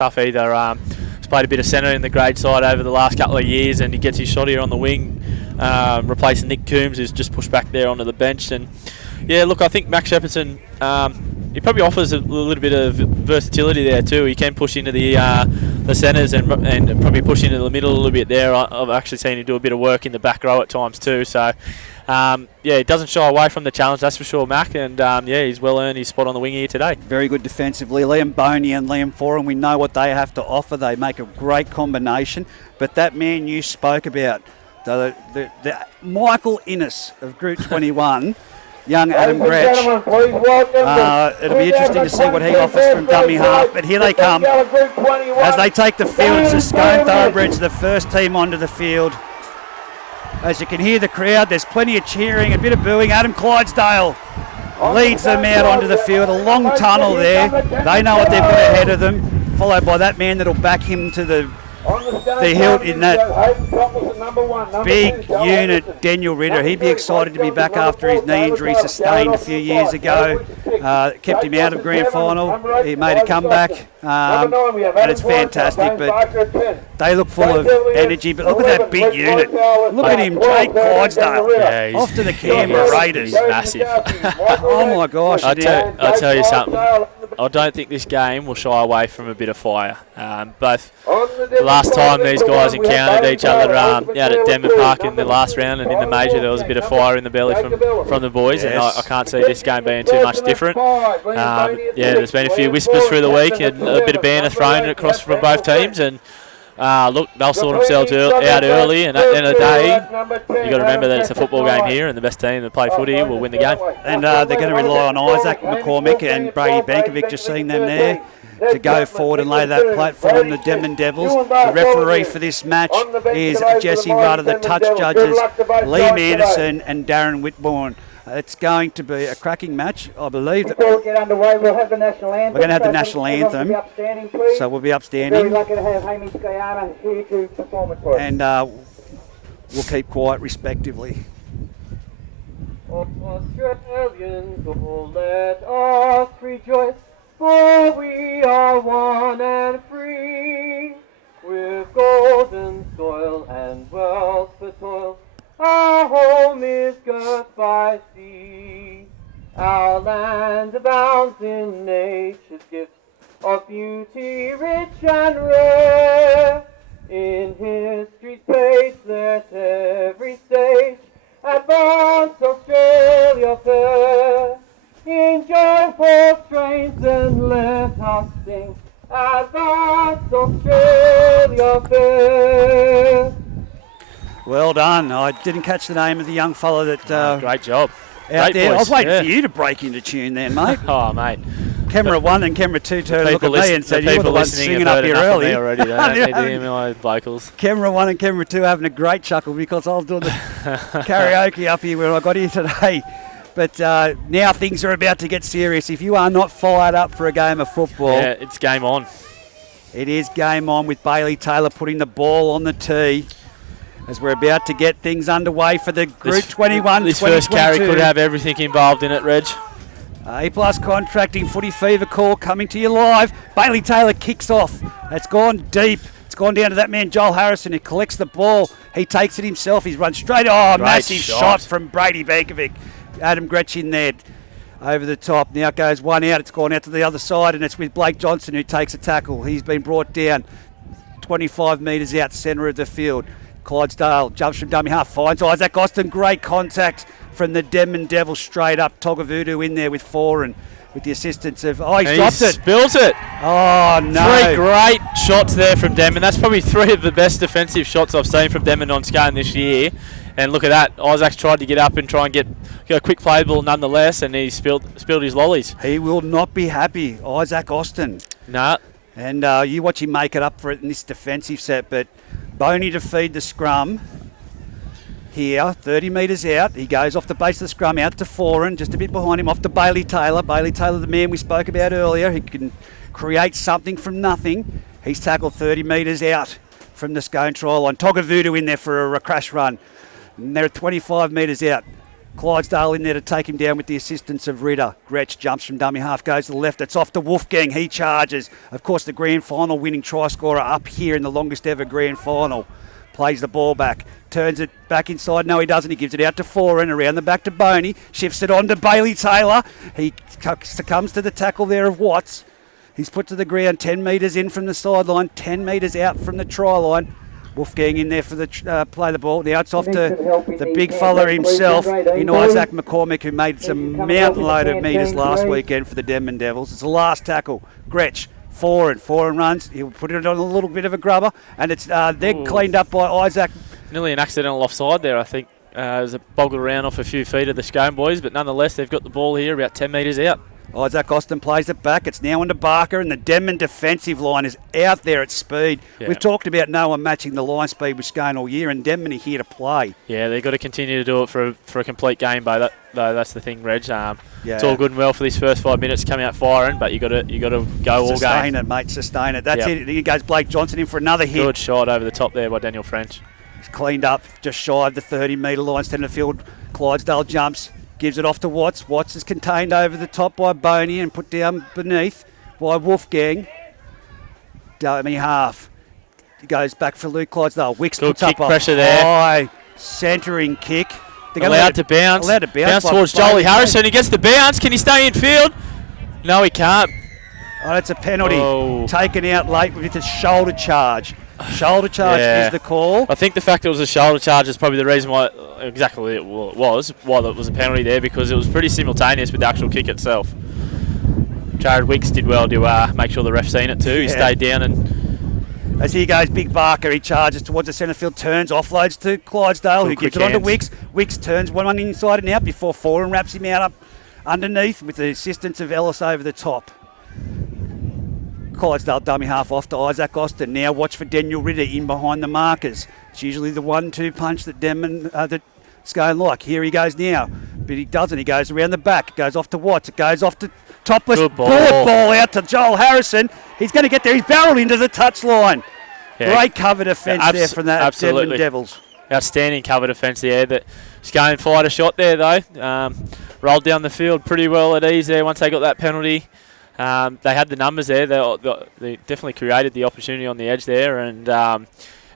tough either. He's played a bit of centre in the grade side over the last couple of years, and he gets his shot here on the wing, replacing Nick Coombs, who's just pushed back there onto the bench. And yeah, look, I think Max Shepardson, he probably offers a little bit of versatility there too. He can push into the centres and probably push into the middle a little bit there. I've actually seen him do a bit of work in the back row at times too. So yeah, he doesn't shy away from the challenge, that's for sure, Mac. And yeah, he's well earned his spot on the wing here today. Very good defensively. Liam Boney and Liam Foran, we know what they have to offer. They make a great combination. But that man you spoke about, the Michael Innes of Group 21, young Adam Gretsch. It'll be interesting to see what he offers from dummy half. But here they come. As they take the field, it's the Scone Thoroughbreds, the first team onto the field. As you can hear the crowd, there's plenty of cheering, a bit of booing. Adam Clydesdale leads them out onto the field. A long tunnel there. They know what they've got ahead of them, followed by that man that'll back him to the hilt in that big unit, Daniel Ritter. He'd be excited to be back after his knee injury sustained a few years ago. Kept him out of grand final. He made a comeback, and it's fantastic. But they look full of energy. But look at that big unit. Look at him, Jake Clydesdale, off to the Canberra Raiders. He's massive. Oh my gosh! I'll tell you something. I don't think this game will shy away from a bit of fire. Both the last time these guys encountered each other out at Denman Park in the last round and in the major, there was a bit of fire in the belly from the boys, and I can't see this game being too much different. Yeah, there's been a few whispers through the week and a bit of banter thrown across from both teams, and look, they'll sort themselves out early, and at the end of the day, you've got to remember that it's a football game here, and the best team that play footy will win the game. And they're going to rely on Isaac McCormick and Brady Bankovic, just seeing them there, to go forward and lay that platform, the Denman Devils. The referee for this match is Jesse Rutter. The touch judges, Liam Anderson and Darren Whitbourne. It's going to be a cracking match, I believe. Before we get underway, we'll have the national anthem. We're going to have the national anthem. So we'll be upstanding. We'd like to have Hamish Guyana here to perform it for us. And we'll keep quiet respectively. Australians, oh, let us rejoice, for we are one and free, with golden soil and wealth for toil. Our home is girt by sea. Our land abounds in nature's gifts of beauty rich and rare. In history's page let every stage advance Australia fair. In joyful strains then let us sing, advance Australia fair. Well done. I didn't catch the name of the young fellow that... great job. Out Great there. voice. I was waiting for you to break into tune then, mate. Oh, mate. Camera 1 and camera 2 turned to look at me and said, you were the one singing up here early. Already, they don't need to hear my vocals. Camera 1 and camera 2 having a great chuckle because I was doing the karaoke up here when I got here today. But now things are about to get serious. If you are not fired up for a game of football... Yeah, it's game on. It is game on with Bailey Taylor putting the ball on the tee as we're about to get things underway for the Group 21. This first carry could have everything involved in it, Reg. A-plus contracting footy fever call coming to you live. Bailey Taylor kicks off. It's gone deep. It's gone down to that man, Joel Harrison, who collects the ball. He takes it himself. He's run straight. Oh, Great massive shot shot from Brady Bankovic. Adam Gretsch in there over the top. Now it goes one out. It's gone out to the other side, and it's with Blake Johnson who takes a tackle. He's been brought down 25 metres out centre of the field. Clydesdale jumps from dummy half, finds Isaac Austin. Great contact from the Denman Devils straight up. Togavudu in there with four and with the assistance of... Oh, he's dropped it. Spills it. Oh, no. Three great shots there from Denman. That's probably three of the best defensive shots I've seen from Denman on Scone this year. And look at that. Isaac's tried to get up and try and get a quick play ball nonetheless, and he spilled his lollies. He will not be happy, Isaac Austin. No. And you watch him make it up for it in this defensive set, but Boney to feed the scrum here, 30 metres out. He goes off the base of the scrum out to Foran, just a bit behind him, off to Bailey Taylor. Bailey Taylor, the man we spoke about earlier. He can create something from nothing. He's tackled 30 metres out from the Scone try line. Togavudu in there for a crash run. And they're 25 metres out. Clydesdale in there to take him down with the assistance of Ritter. Gretsch jumps from dummy half, goes to the left. It's off to Wolfgang. He charges. Of course, the grand final winning try scorer up here in the longest ever grand final. Plays the ball back. Turns it back inside. No, he doesn't. He gives it out to Foran. Around the back to Boney. Shifts it on to Bailey Taylor. He succumbs to the tackle there of Watts. He's put to the ground 10 metres in from the sideline, 10 metres out from the try line. Wolfgang in there for the play the ball. Now it's off to the big fella himself in Isaac McCormick, who made some mountain load of metres last weekend for the Denman Devils. It's the last tackle. Gretsch, Foran runs. He'll put it on a little bit of a grubber, and it's then cleaned up by Isaac. Nearly an accidental offside there, I think. It was a boggled around off a few feet of the Scone boys, but nonetheless, they've got the ball here about 10 metres out. Isaac Austin plays it back. It's now into Barker, and the Denman defensive line is out there at speed. Yeah. We've talked about no one matching the line speed with Scone all year, and Denman are here to play. Yeah, they've got to continue to do it for a complete game, though. That's the thing, Reg. It's all good and well for these first 5 minutes coming out firing, but you got to go all game. Sustain it, mate. Sustain it. That's it. Here goes Blake Johnson in for another hit. Good shot over the top there by Daniel French. He's cleaned up just shy of the 30-metre line. Centre field. Clydesdale jumps. Gives it off to Watts. Watts is contained over the top by Boney and put down beneath by Wolfgang. Dummy half. He goes back for Luke Clydesdale. Wicks puts up a pressure there. High centering kick. Allowed to bounce. Bounce towards Jolie Harrison. He gets the bounce. Can he stay in field? No, he can't. Oh, that's a penalty. Taken out late with a shoulder charge. Shoulder charge is the call. I think the fact it was a shoulder charge is probably the reason why why it was a penalty there, because it was pretty simultaneous with the actual kick itself. Jared Wicks did well to make sure the ref seen it too. He stayed down and... As here goes Big Barker, he charges towards the centre field, turns, offloads to Clydesdale, who gives it on to Wicks. Wicks turns one inside and out before Foran wraps him out up underneath with the assistance of Ellis over the top. Clydesdale dummy half off to Isaac Austin. Now watch for Daniel Ritter in behind the markers. It's usually the 1-2 punch that that Scone like. Here he goes now, but he doesn't. He goes around the back. Goes off to Watts. It goes off to Topless. Good ball. Ball out to Joel Harrison. He's going to get there. He's barreled into the touch line. Yeah. Great cover defence there from that Denman Devils. Outstanding cover defence there. That Scone fired a shot there though. Rolled down the field pretty well at ease there once they got that penalty. They had the numbers there. They definitely created the opportunity on the edge there. And,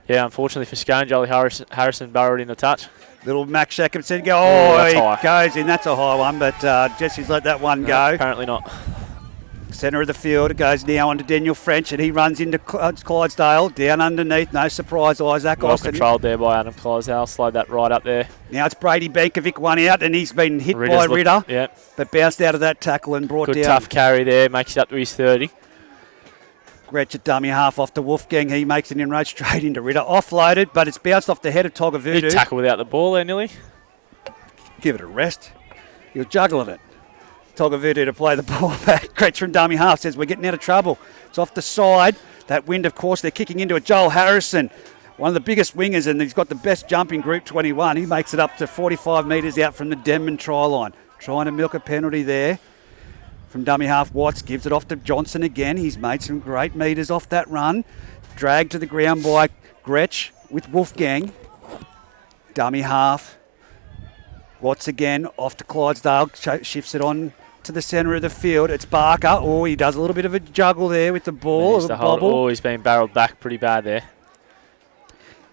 unfortunately for Scone, Jolie Harrison burrowed in the touch. Little Max Shackerson it goes in. That's a high one, but Jesse's let that one go. Apparently not. Centre of the field. It goes now on to Daniel French, and he runs into Clydesdale. Down underneath. No surprise, Isaac Austin. Controlled there by Adam Clydesdale. Slide that right up there. Now it's Brady Benkovic one out, and he's been hit by Ritter. But bounced out of that tackle and brought down. Good tough carry there. Makes it up to his 30. Gretsch at dummy half off to Wolfgang. He makes an inroad straight into Ritter. Offloaded, but it's bounced off the head of Togavudu. Big tackle without the ball there, nearly. Give it a rest. You're juggling it. Togavudu to play the ball back. Gretsch from dummy half says we're getting out of trouble. It's off the side. That wind, of course, they're kicking into it. Joel Harrison, one of the biggest wingers, and he's got the best jump in Group 21. He makes it up to 45 metres out from the Denman try line. Trying to milk a penalty there. From dummy half, Watts gives it off to Johnson again. He's made some great metres off that run. Dragged to the ground by Gretsch with Wolfgang. Dummy half. Watts again, off to Clydesdale. Shifts it on to the centre of the field. It's Barker. Oh, he does a little bit of a juggle there with the ball. He's been barreled back pretty bad there.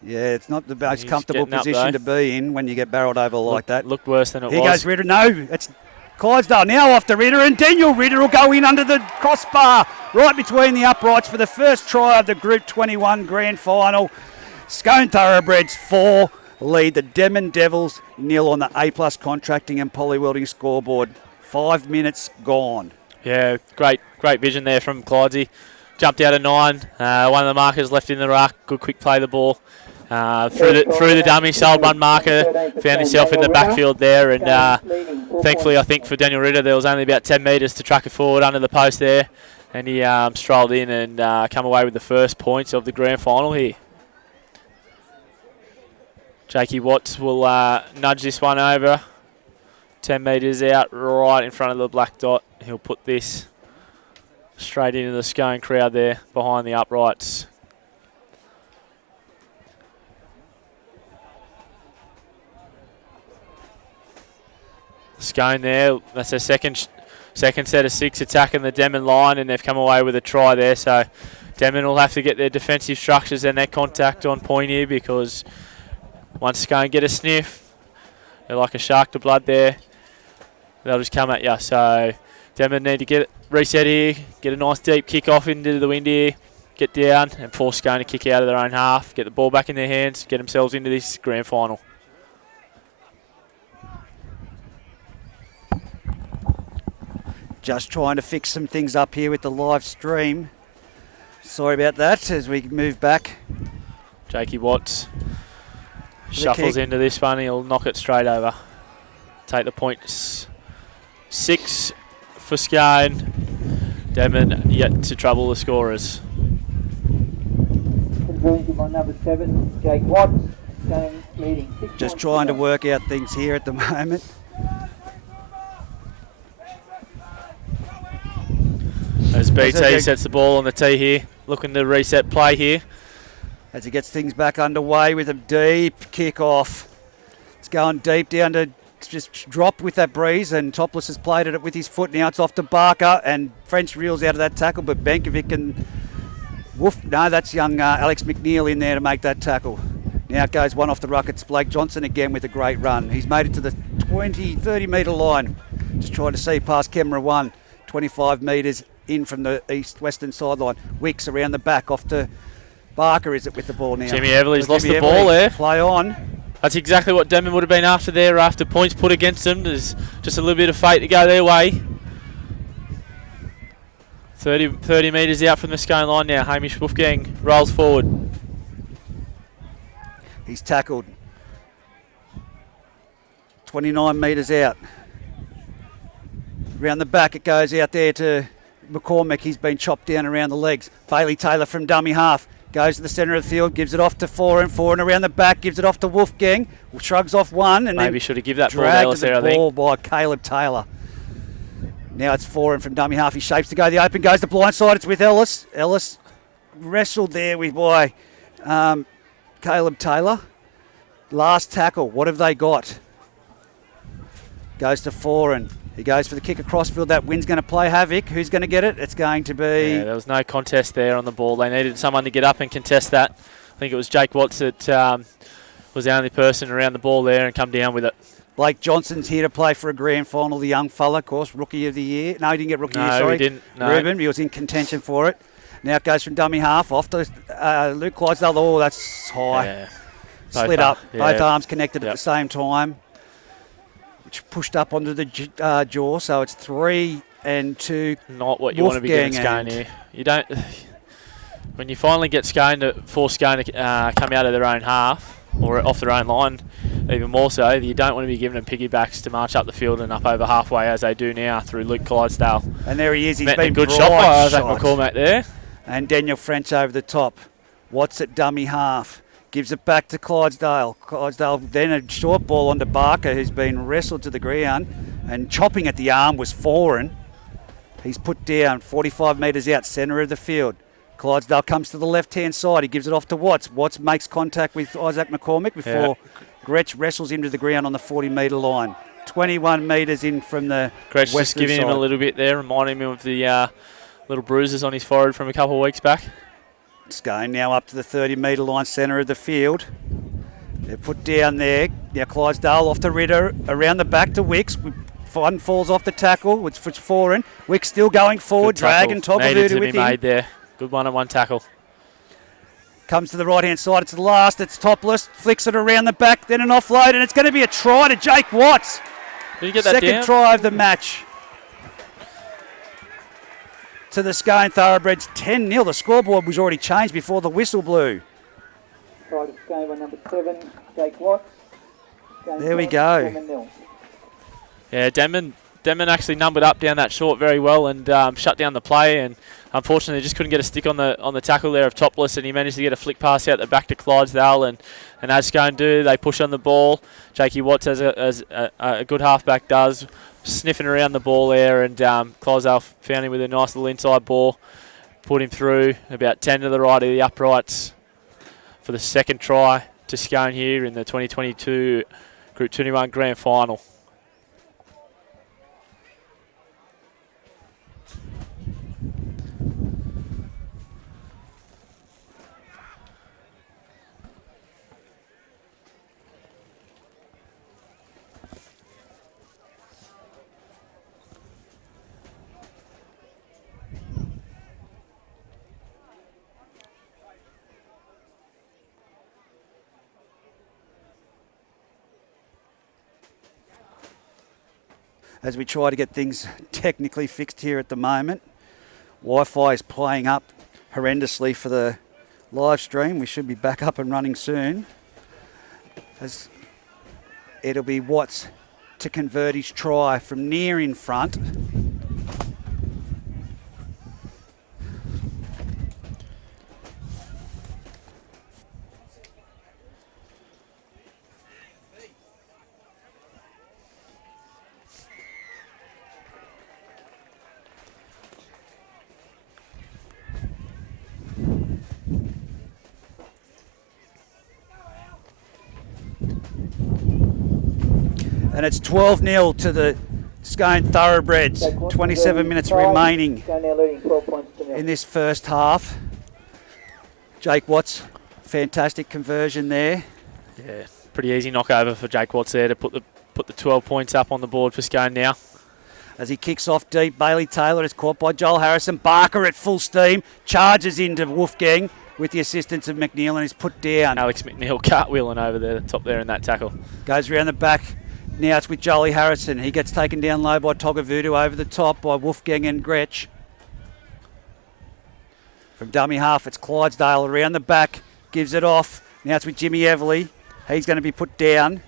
Yeah, it's not the most comfortable position to be in when you get barreled over like that. Looked worse than it was. Here goes Ritter. No, it's Clydesdale now off to Ritter, and Daniel Ritter will go in under the crossbar right between the uprights for the first try of the Group 21 Grand Final. Scone Thoroughbreds 4 lead the Denman Devils 0 on the A+ Contracting and Poly Welding scoreboard. 5 minutes gone. Yeah, great vision there from Clydesy. Jumped out of 9. One of the markers left in the ruck. Good quick play the ball. Through the dummy, sold one marker, found himself in the backfield there, and thankfully I think for Daniel Ritter there was only about 10 metres to truck it forward under the post there, and he strolled in and come away with the first points of the grand final here. Jakey Watts will nudge this one over, 10 metres out right in front of the black dot. He'll put this straight into the Scone crowd there behind the uprights. Scone there. That's their second set of 6 attacking the Denman line, and they've come away with a try there. So Denman will have to get their defensive structures and their contact on point here, because once Scone get a sniff, they're like a shark to blood there. They'll just come at you. So Denman need to get reset here, get a nice deep kick off into the wind here, get down and force Scone to kick out of their own half, get the ball back in their hands, get themselves into this grand final. Just trying to fix some things up here with the live stream. Sorry about that as we move back. Jakey Watts shuffles into this one. He'll knock it straight over. Take the points. 6 for Scone. Denman yet to trouble the scorers. Conversion by number 7, Jake Watts. Scone leading 6 Just trying to work out things here at the moment. As BT sets the ball on the tee here, looking to reset play here. As he gets things back underway with a deep kick off. It's going deep down to just drop with that breeze, and Topless has played it with his foot. Now it's off to Barker, and French reels out of that tackle, but Benkovic and woof. No, that's young Alex McNeil in there to make that tackle. Now it goes one off the ruck. It's Blake Johnson again with a great run. He's made it to the 30 metre line. Just trying to see past camera 1, 25 metres in from the western sideline. Wicks around the back off to Barker, is it, with the ball now? Jimmy Everly's lost the ball there. Play on. That's exactly what Denman would have been after there, after points put against them. There's just a little bit of fate to go their way. 30 metres out from the Scone line now. Hamish Wolfgang rolls forward. He's tackled. 29 metres out. Around the back it goes out there to McCormick. He's been chopped down around the legs. Bailey Taylor from dummy half. Goes to the centre of the field, gives it off to Foran around the back, gives it off to Wolfgang, shrugs off one, and maybe then should have given that ball to dragged Ellis to the there, I ball think. by Caleb Taylor. Now it's Foran from dummy half. He shapes to go the open, goes to blind side. It's with Ellis. Ellis wrestled there with Caleb Taylor. Last tackle. What have they got? Goes to Foran. He goes for the kick across field. That wind's going to play havoc. Who's going to get it? It's going to be... Yeah, there was no contest there on the ball. They needed someone to get up and contest that. I think it was Jake Watts that was the only person around the ball there and come down with it. Blake Johnson's here to play for a grand final. The young fella, of course, Rookie of the Year. No, he didn't get Rookie of the Year, sorry. He didn't. No. Ruben, he was in contention for it. Now it goes from dummy half off to Luke Clydesdale. Oh, that's high. Yeah. Slid up. Both arms connected at the same time. Pushed up onto the jaw, so it's 3 and 2. Not what you want to be getting Scone here. You don't. When you finally get Scone to force Scone to come out of their own half or off their own line, even more so, you don't want to be giving them piggybacks to march up the field and up over halfway as they do now through Luke Clydesdale. And there he is. He's been a good shot by Isaac McCormack there. And Daniel French over the top. Watts at dummy half. Gives it back to Clydesdale. Clydesdale then a short ball onto Barker, who's been wrestled to the ground. And chopping at the arm was Foran. He's put down 45 metres out, centre of the field. Clydesdale comes to the left-hand side. He gives it off to Watts. Watts makes contact with Isaac McCormick before Gretsch wrestles him to the ground on the 40-metre line. 21 metres in from the Gretsch just giving side. him a little bit there, reminding him of the little bruises on his forehead from a couple of weeks back. Scone now up to the 30-metre line, centre of the field. They're put down there. Now Clydesdale off to Ritter, around the back to Wicks. One falls off the tackle, which puts Foran. Wicks still going forward, dragging Topavuta with him. Made there. Good one-on-one tackle. Comes to the right-hand side. It's the last. It's Topless. Flicks it around the back, then an offload, and it's going to be a try to Jake Watts. Did you get that Second try of the match. To the Scone Thoroughbreds, 10-0. The scoreboard was already changed before the whistle blew. Try to Scone by number 7, Jake Watts. There we go. 7-0. Yeah, Denman actually numbered up down that short very well and shut down the play, and unfortunately just couldn't get a stick on the tackle there of Topless, and he managed to get a flick pass out the back to Clydesdale, and as Scone do, they push on the ball. Jakey Watts, as a good halfback does, sniffing around the ball there, and Clydesdale found him with a nice little inside ball, put him through about 10 to the right of the uprights for the second try to Scone here in the 2022 Group 21 Grand Final. as we try to get things technically fixed here at the moment. Wi-Fi is playing up horrendously for the live stream. We should be back up and running soon. As it'll be Watts to convert his try from near in front. And it's 12-0 to the Scone Thoroughbreds. 27 minutes remaining in this first half. Jake Watts, fantastic conversion there. Yeah, pretty easy knockover for Jake Watts there to put the 12 points up on the board for Scone now. As he kicks off deep, Bailey Taylor is caught by Joel Harrison. Barker at full steam, charges into Wolfgang with the assistance of McNeil and is put down. Alex McNeil cartwheeling over the top there in that tackle. Goes around the back. Now it's with Jolie Harrison. He gets taken down low by Togavudu, over the top by Wolfgang and Gretsch. From dummy half, it's Clydesdale around the back, gives it off. Now it's with Jimmy Everly. He's going to be put down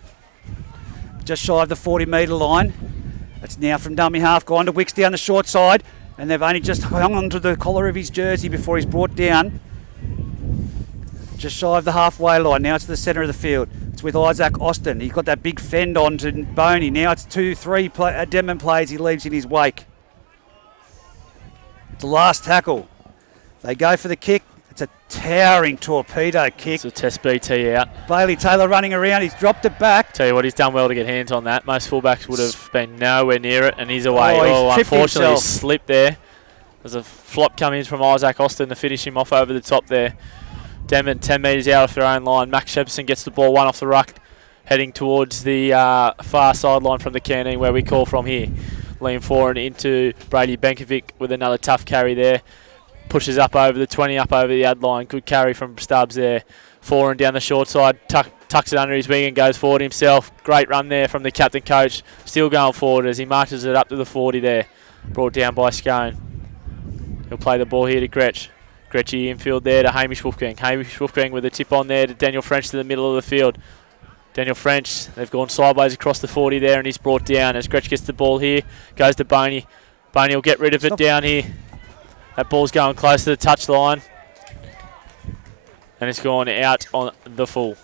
just shy of the 40-metre line. It's now from dummy half, gone to Wicks down the short side, and they've only just hung on to the collar of his jersey before he's brought down. Just shy of the halfway line. Now it's the centre of the field. It's with Isaac Austin. He's got that big fend on to Boney. Now it's 2-3 Denman plays he leaves in his wake. It's the last tackle. They go for the kick. It's a towering torpedo kick. It's a test BT out. Bailey Taylor running around. He's dropped it back. Tell you what, he's done well to get hands on that. Most fullbacks would have been nowhere near it, and he's away. He's Unfortunately, himself. he slipped there. There's a flop coming from Isaac Austin to finish him off over the top there. Denman 10 metres out off their own line. Max Shepson gets the ball one off the ruck, heading towards the far sideline from the canteen where we call from here. Liam Foran into Brady Benkovic with another tough carry there. Pushes up over the 20, up over the ad line. Good carry from Stubbs there. Foran down the short side, tucks it under his wing and goes forward himself. Great run there from the captain coach. Still going forward as he marches it up to the 40 there. Brought down by Scone. He'll play the ball here to Gretsch. Gretchy infield there to Hamish Wolfgang. Hamish Wolfgang with a tip on there to Daniel French to the middle of the field. Daniel French, they've gone sideways across the 40 there and he's brought down as Gretsch gets the ball here. Goes to Boney. Boney will get rid of it down here. That ball's going close to the touchline. And it's gone out on the full.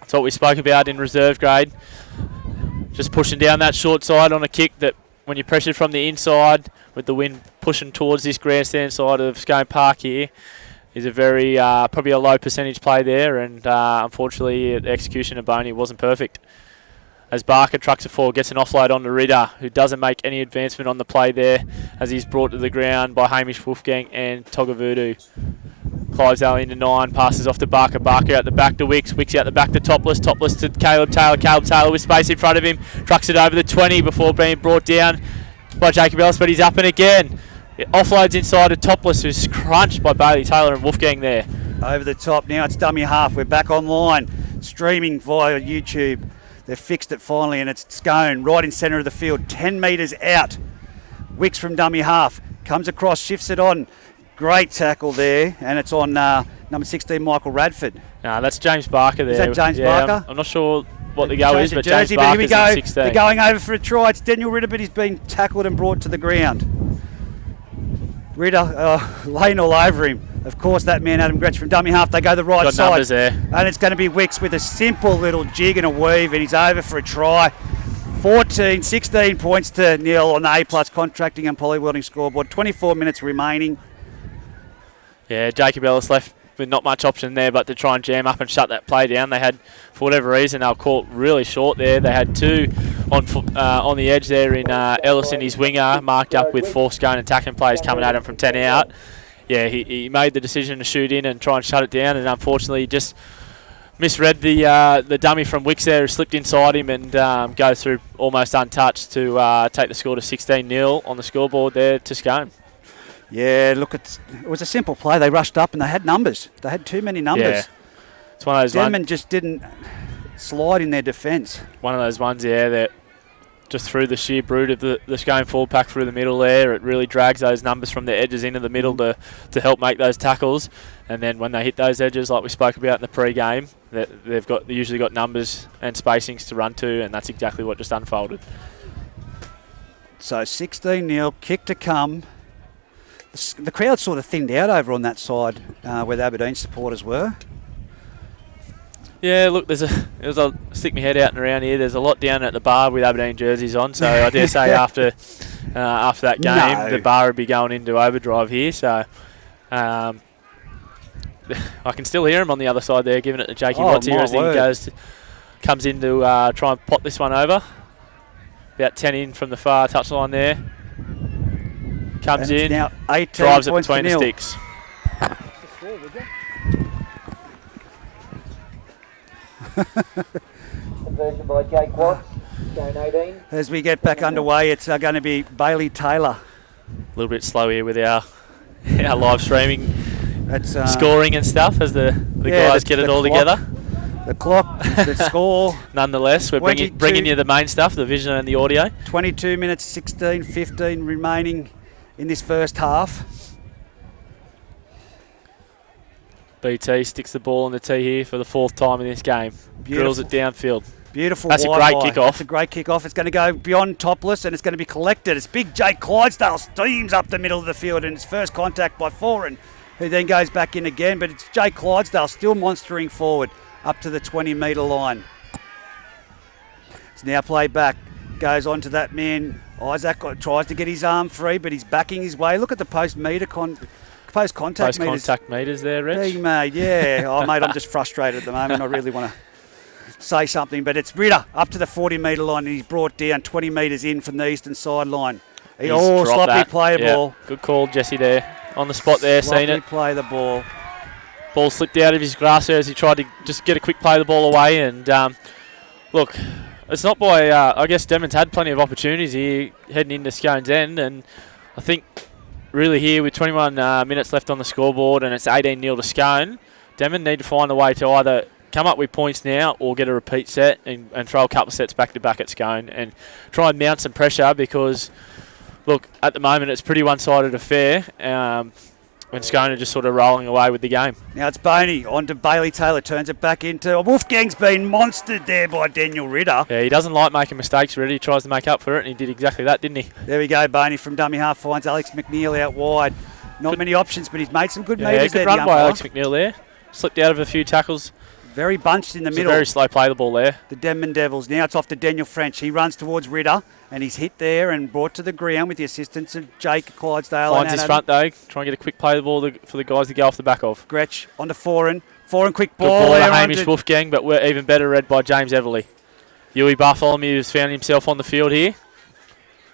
That's what we spoke about in reserve grade. Just pushing down that short side on a kick that when you're pressured from the inside with the wind pushing towards this grandstand side of Scone Park here is a very, probably a low percentage play there, and unfortunately the execution of Boney wasn't perfect. As Barker trucks it forward, gets an offload on to Ritter, who doesn't make any advancement on the play there as he's brought to the ground by Hamish Wolfgang and Togavudu. Clydesdale into 9, passes off to Barker. Barker out the back to Wicks. Wicks out the back to Topless. Topless to Caleb Taylor. Caleb Taylor with space in front of him. Trucks it over the 20 before being brought down by Jacob Ellis, but he's up and again. It offloads inside to Topless, who's crunched by Bailey Taylor and Wolfgang there. Over the top. Now it's dummy half. We're back online. Streaming via YouTube. They've fixed it finally, and it's Scone right in centre of the field. 10 metres out. Wicks from dummy half. Comes across, shifts it on. Great tackle there, and it's on number 16, Michael Radford. No, that's James Barker there. Is that James Barker? I'm not sure what the go is, but jersey, James Barker's but here we in go. 16. They're going over for a try. It's Daniel Ritter, but he's been tackled and brought to the ground. Ritter laying all over him. Of course, that man, Adam Gretsch, from dummy half, they go the right Got side. numbers there. And it's going to be Wicks with a simple little jig and a weave, and he's over for a try. 16 points to nil on the A-plus contracting and polywelding scoreboard. 24 minutes remaining. Yeah, Jacob Ellis left with not much option there but to try and jam up and shut that play down. They had, for whatever reason, they were caught really short there. They had two on the edge there in Ellis and his winger, marked up with 4 Scone attacking players coming at him from 10 out. Yeah, he made the decision to shoot in and try and shut it down, and unfortunately just misread the dummy from Wicks there, who slipped inside him and goes through almost untouched to take the score to 16-0 on the scoreboard there to Scone. Yeah, look, it was a simple play. They rushed up and they had numbers. They had too many numbers. Yeah. It's one of those Denman just didn't slide in their defence. One of those ones, yeah, that just through the sheer brute of the Scone forward pack through the middle there. It really drags those numbers from the edges into the middle to help make those tackles. And then when they hit those edges, like we spoke about in the pre-game, they usually got numbers and spacings to run to, and that's exactly what just unfolded. So 16-0, kick to come. The crowd sort of thinned out over on that side where the Aberdeen supporters were. Yeah, look, I'll stick my head out and around here. There's a lot down at the bar with Aberdeen jerseys on, so I dare say after that game, the bar would be going into overdrive here. So I can still hear him on the other side there, giving it to Jakey Watts here as he comes in to try and pop this one over. About 10 in from the far touchline there. Comes in, now drives it between the sticks. Conversion by Jake Watts, Scone 18. As we get back underway, it's going to be Bailey Taylor. A little bit slow here with our live streaming scoring and stuff as the guys get it all together. The clock, the score. Nonetheless, we're bringing you the main stuff, the vision and the audio. 22 minutes, 15 remaining in this first half. BT sticks the ball on the tee here for the 4th time in this game. Drills it downfield. Beautiful. That's Wi-Fi. a great kick-off. That's a great kick-off. It's going to go beyond topless and it's going to be collected. It's big Jake Clydesdale steams up the middle of the field and it's first contact by Foran, who then goes back in again. But it's Jake Clydesdale still monstering forward up to the 20-metre line. It's now played back. Goes on to that man. Isaac tries to get his arm free, but he's backing his way. Look at the post-contact meters there, Rich. Being made, yeah. Oh, mate, I'm just frustrated at the moment. I really want to say something, but it's Ritter up to the 40-metre line, and he's brought down 20 metres in from the eastern sideline. Sloppy play the ball. Good call, Jesse, there. On the spot there, seen it. Play the ball. Ball slipped out of his grasp there as he tried to just get a quick play the ball away. And look, it's not by, I guess Denman's had plenty of opportunities here heading into Scone's end, and I think really here with 21 minutes left on the scoreboard and it's 18-0 to Scone, Denman need to find a way to either come up with points now or get a repeat set and throw a couple of sets back-to-back at Scone and try and mount some pressure because, look, at the moment it's a pretty one-sided affair when Scone are just sort of rolling away with the game. Now it's Boney on to Bailey Taylor, turns it back into... Wolfgang's been monstered there by Daniel Ritter. Yeah, he doesn't like making mistakes, really. He tries to make up for it, and he did exactly that, didn't he? There we go, Boney from dummy half finds Alex McNeil out wide. Not many options, but he's made some good metres there. Good run by Alex McNeil there. Slipped out of a few tackles. Very bunched in the middle. Very slow play the ball there. The Denman Devils. Now it's off to Daniel French. He runs towards Ritter, and he's hit there and brought to the ground with the assistance of Jake Clydesdale. Finds his front, though. Try and get a quick play the ball for the guys to go off the back of. Gretsch onto Foran. Foran, quick ball. Good ball to Hamish Wolfgang, but we're even better read by James Everly. Huey Bartholomew has found himself on the field here.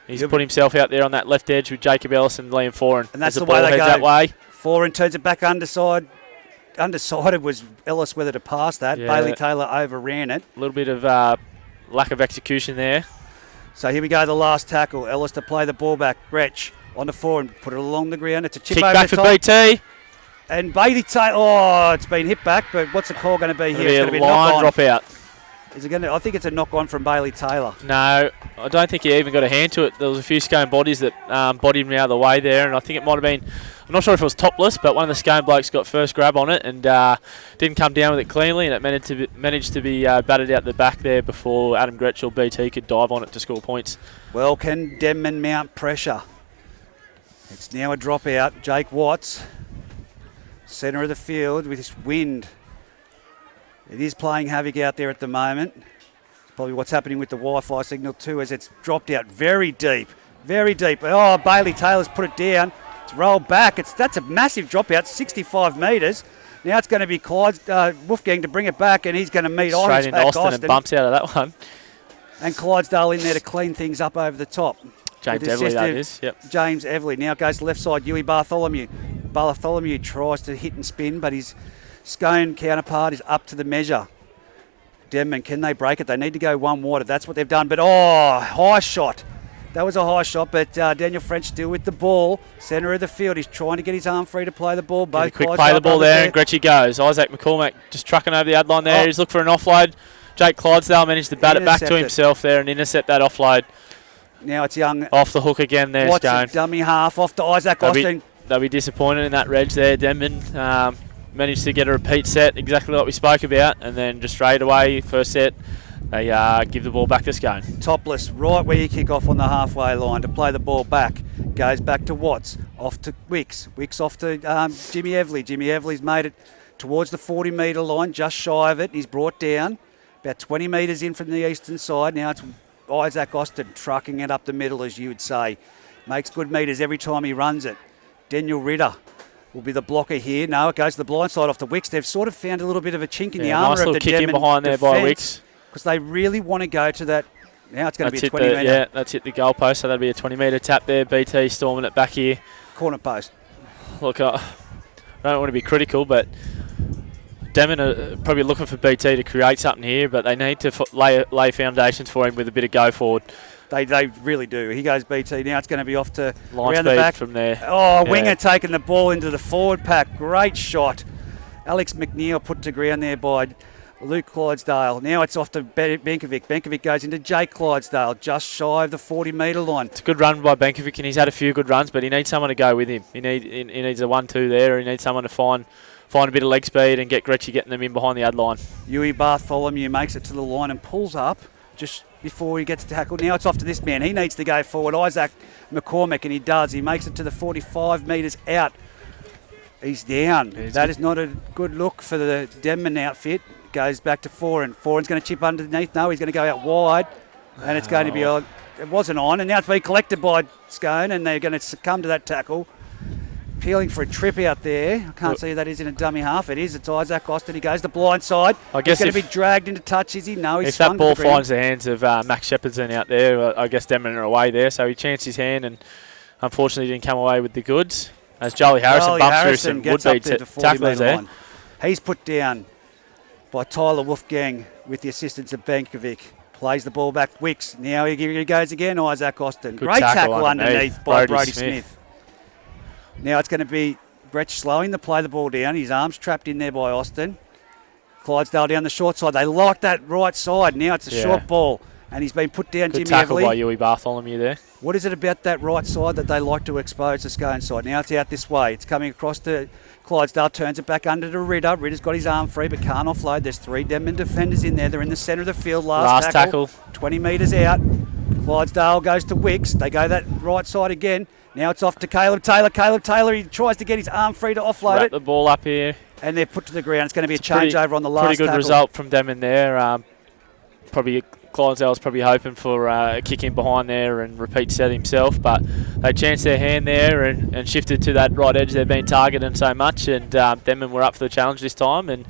He's put himself out there on that left edge with Jacob Ellis and Liam Foran. And that's the way they go. That way. Foran turns it back underside. Undecided was Ellis whether to pass that. Yeah. Bailey Taylor overran it. A little bit of lack of execution there. So here we go, the last tackle. Ellis to play the ball back. Gretsch on the Foran, put it along the ground. It's a chip kick over back the for top. BT. And Bailey Taylor, it's been hit back, but what's the call going to be here? It's going to be a line drop out. Is it going to? I think it's a knock on from Bailey Taylor. No, I don't think he even got a hand to it. There was a few Scone bodies that bodied him out of the way there, and I think it might have been, I'm not sure if it was topless, but one of the Scone blokes got first grab on it and didn't come down with it cleanly, and it managed to be batted out the back there before Adam Gretsch or BT could dive on it to score points. Well, can Denman mount pressure? It's now a dropout. Jake Watts, centre of the field with this wind. It is playing havoc out there at the moment. Probably what's happening with the Wi-Fi signal too, as it's dropped out very deep, very deep. Oh, Bailey Taylor's put it down. It's rolled back. That's a massive dropout, 65 metres. Now it's going to be Wolfgang to bring it back, and he's going to meet straight into Austin and bumps out of that one. And Clydesdale in there to clean things up over the top. James Everly, that is. Yep. James Everly. Now goes left side, Huey Bartholomew. Bartholomew tries to hit and spin, but his Scone counterpart is up to the measure. Denman, can they break it? They need to go one water. That's what they've done. But, high shot. That was a high shot, but Daniel French still with the ball. Centre of the field. He's trying to get his arm free to play the ball. Both quick play the ball there, and Gretschy goes. Isaac McCormack just trucking over the ad line there. He's looking for an offload. Jake Clydesdale managed to bat it back to himself there and intercept that offload. Now it's young. Off the hook again there, Watson, Scone. dummy half off to Isaac Austin. They'll be disappointed in that reg there, Denman. Managed to get a repeat set, exactly like we spoke about, and then just straight away, first set, they give the ball back to Scone. Topless, right where you kick off on the halfway line to play the ball back. Goes back to Watts, off to Wicks. Wicks off to Jimmy Evley. Jimmy Evley's made it towards the 40-metre line, just shy of it. He's brought down about 20 metres in from the eastern side. Now it's Isaac Austin trucking it up the middle, as you would say. Makes good metres every time he runs it. Daniel Ritter will be the blocker here. No, it goes to the blind side off the Wicks. They've sort of found a little bit of a chink in the armour nice of the kick in behind there by Wicks. Because they really want to go to that. Now it's going to be a 20-metre. Yeah, that's hit the goalpost, so that'll be a 20-metre tap there. BT storming it back here. Corner post. Look, I don't want to be critical, but Demon are probably looking for BT to create something here, but they need to lay foundations for him with a bit of go forward. They really do. He goes BT. Now it's going to be off to line around speed the back. From there. Oh, yeah. Winger taking the ball into the forward pack. Great shot. Alex McNeil put to ground there by Luke Clydesdale. Now it's off to Benkovic. Benkovic goes into Jake Clydesdale, just shy of the 40-metre line. It's a good run by Benkovic, and he's had a few good runs, but he needs someone to go with him. He needs a 1-2 there. He needs someone to find a bit of leg speed and get Gretchy getting them in behind the ad line. Yui Bartholomew makes it to the line and pulls up just before he gets tackled. Now it's off to this man. He needs to go forward. Isaac McCormick, and he does. He makes it to the 45 metres out. He's down. That is not a good look for the Denman outfit. Goes back to Foran. Foran's going to chip underneath. No, he's going to go out wide. And it's going to be on. It wasn't on. And now it's been collected by Scone, and they're going to succumb to that tackle. Peeling for a trip out there. I can't see that is in a dummy half. It is. It's Isaac Austin. He goes to blind side. I guess he's going to be dragged into touch, is he? No, he's if that ball finds the hands of Max Shepardson out there, I guess Denman are away there. So he chanced his hand and unfortunately didn't come away with the goods. As Jolie Harrison bumps through some would-be tacklers there. He's put down by Tyler Wolfgang with the assistance of Benkovic. Plays the ball back. Wicks. Now he goes again. Isaac Austin. Great tackle underneath by Brody Smith. Now it's going to be Gretsch slowing the play the ball down. His arms trapped in there by Austin. Clydesdale down the short side. They like that right side. Now it's a short ball. And he's been put down. Good Jimmy tackle Evley. by Yui Bartholomew there. What is it about that right side that they like to expose the Scone side? Now it's out this way. It's coming across to Clydesdale, turns it back under to Ritter. Ritter's got his arm free but can't offload. There's 3 Denman defenders in there. They're in the centre of the field. Last tackle. 20 metres out. Clydesdale goes to Wicks. They go that right side again. Now it's off to Caleb Taylor. Caleb Taylor, he tries to get his arm free to offload Wrap the ball up here. And they're put to the ground. It's going to be a changeover on the last tackle. Pretty good result from Denman there. Probably Clydesdale's probably hoping for a kick in behind there and repeat set himself, but they chanced their hand there and shifted to that right edge they've been targeting so much, and Denman were up for the challenge this time, and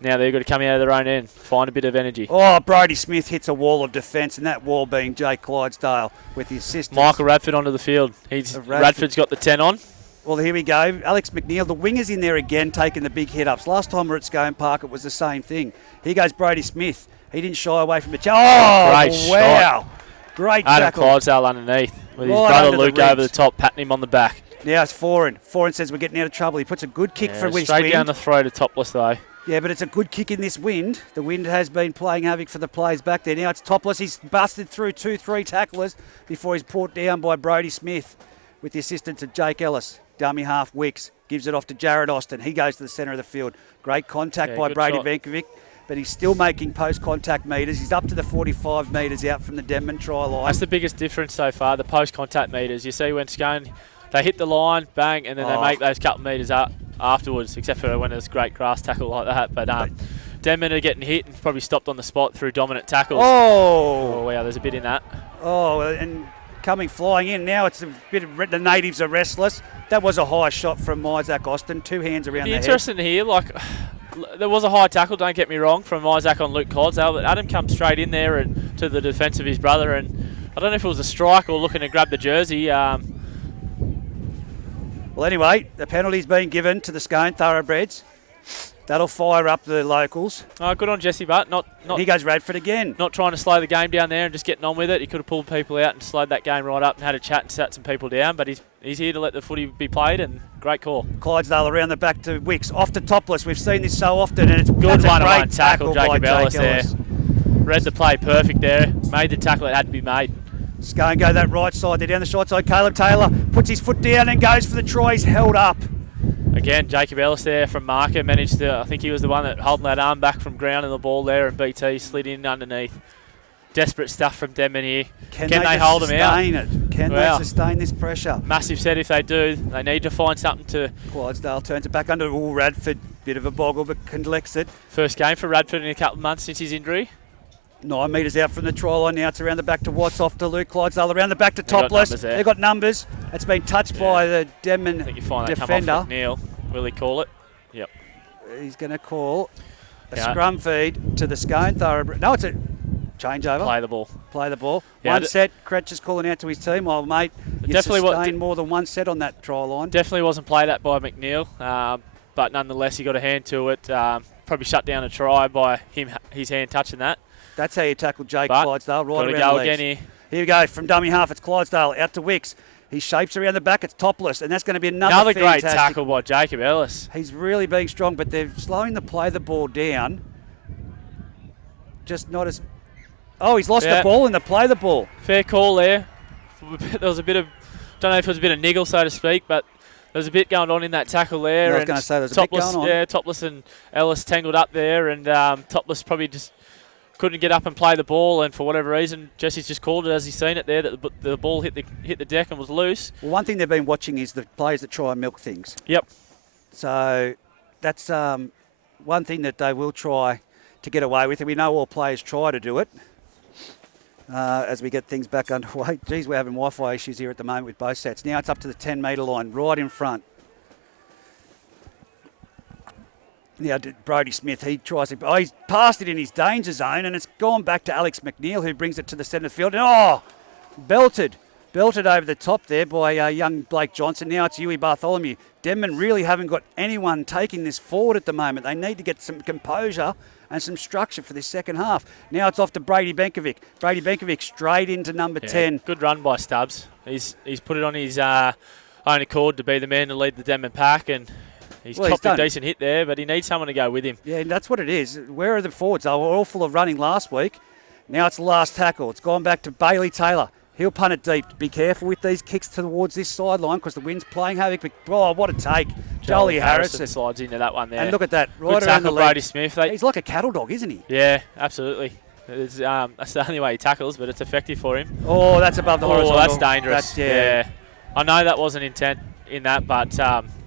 now they've got to come out of their own end, find a bit of energy. Oh, Brody Smith hits a wall of defence, and that wall being Jake Clydesdale with the assistance. Michael Radford onto the field. Radford's got the 10 on. Well, here we go. Alex McNeil, the winger's in there again, taking the big hit-ups. Last time we were at Scone Park, it was the same thing. Here goes Brody Smith. He didn't shy away from the challenge. Oh, great wow. Shot. Great Adam tackle. Clydesdale underneath with his brother Luke over the top, patting him on the back. Now it's Foran. Foran says we're getting out of trouble. He puts a good kick for West straight wind. Down the throat of Topless, though. Yeah, but it's a good kick in this wind. The wind has been playing havoc for the players back there. Now it's Topless. He's busted through 2-3 tacklers before he's brought down by Brody Smith with the assistance of Jake Ellis. Dummy half Wicks. Gives it off to Jared Austin. He goes to the centre of the field. Great contact by Brady Benkovic. But he's still making post-contact metres. He's up to the 45 metres out from the Denman try line. That's the biggest difference so far, the post-contact metres. You see when Scone, they hit the line, bang, and then they make those couple metres up afterwards, except for when there's great grass tackle like that. But Denman are getting hit and probably stopped on the spot through dominant tackles. Oh, wow, there's a bit in that. Oh, and coming flying in. Now it's a bit of the natives are restless. That was a high shot from Isaac Austin. 2 hands around the head. Interesting here, there was a high tackle, don't get me wrong, from Isaac on Luke Clydesdale, but Adam comes straight in there and to the defence of his brother, and I don't know if it was a strike or looking to grab the jersey. Well, anyway, the penalty's been given to the Scone Thoroughbreds. That'll fire up the locals. Oh, good on Jesse Butt. Not he goes Radford again. Not trying to slow the game down there and just getting on with it. He could have pulled people out and slowed that game right up and had a chat and sat some people down, but he's here to let the footy be played, and great call. Clydesdale around the back to Wicks. Off to Topless. We've seen this so often, and it's good one-on-one tackle Jacob by Ellis Jake Ellis. there. Read the play perfect there. Made the tackle it had to be made. Scone go that right side. They're down the short side. Caleb Taylor puts his foot down and goes for the try. He's held up. Again, Jacob Ellis there from marker managed to, I think he was the one that holding that arm back from ground and the ball there, and BT slid in underneath. Desperate stuff from Denman here. Can they hold them out? Can they sustain this pressure? Massive set if they do. They need to find something to... Clydesdale turns it back under. Radford, bit of a boggle, but collects it. First game for Radford in a couple of months since his injury. 9 metres out from the try line. Now it's around the back to Watts, off to Luke Clydesdale, around the back to Topless. They've got numbers. It's been touched by the Denman defender. I think you find that come off McNeil. Will he call it? Yep. He's going to call a scrum feed to the Scone Thoroughbred. No, it's a changeover. Play the ball. One set. Cretch is calling out to his team. Well, mate, you sustained more than one set on that try line. Definitely wasn't played at by McNeil, but nonetheless he got a hand to it. Probably shut down a try by his hand touching that. That's how you tackle Jake Clydesdale, right around the legs. Again here. Here we go, from dummy half, it's Clydesdale, out to Wicks. He shapes around the back, it's Topless, and that's going to be another great tackle by Jacob Ellis. He's really being strong, but they're slowing the play the ball down. Just not as... Oh, he's lost the ball in the play the ball. Fair call there. There was a bit of... don't know if it was a bit of niggle, so to speak, but there's a bit going on in that tackle there. I was going to say there's a bit going on. Yeah, Topless and Ellis tangled up there, and Topless probably just couldn't get up and play the ball, and for whatever reason, Jesse's just called it as he's seen it there, that the ball hit the deck and was loose. Well, one thing they've been watching is the players that try and milk things. Yep. So that's one thing that they will try to get away with, and we know all players try to do it as we get things back underway. Geez, we're having Wi-Fi issues here at the moment with both sets. Now it's up to the 10-metre line, right in front. Now, Brodie Smith, he tries to... Oh, he's passed it in his danger zone, and it's gone back to Alex McNeil, who brings it to the centre field. And, belted over the top there by young Blake Johnson. Now it's Huey Bartholomew. Denman really haven't got anyone taking this forward at the moment. They need to get some composure and some structure for this second half. Now it's off to Brady Benkovic. Brady Benkovic straight into number 10. Good run by Stubbs. He's put it on his own accord to be the man to lead the Denman pack, and... He's chopped a decent hit there, but he needs someone to go with him. Yeah, that's what it is. Where are the forwards? They were all full of running last week. Now it's the last tackle. It's gone back to Bailey Taylor. He'll punt it deep. Be careful with these kicks towards this sideline because the wind's playing havoc. But, what a take. Jolie Harrison slides into that one there. And look at that. Right around the leg. Brody Smith. He's like a cattle dog, isn't he? Yeah, absolutely. That's the only way he tackles, but it's effective for him. Oh, that's above the horizontal. Oh, that's dangerous. Yeah. I know that wasn't intent in that, but...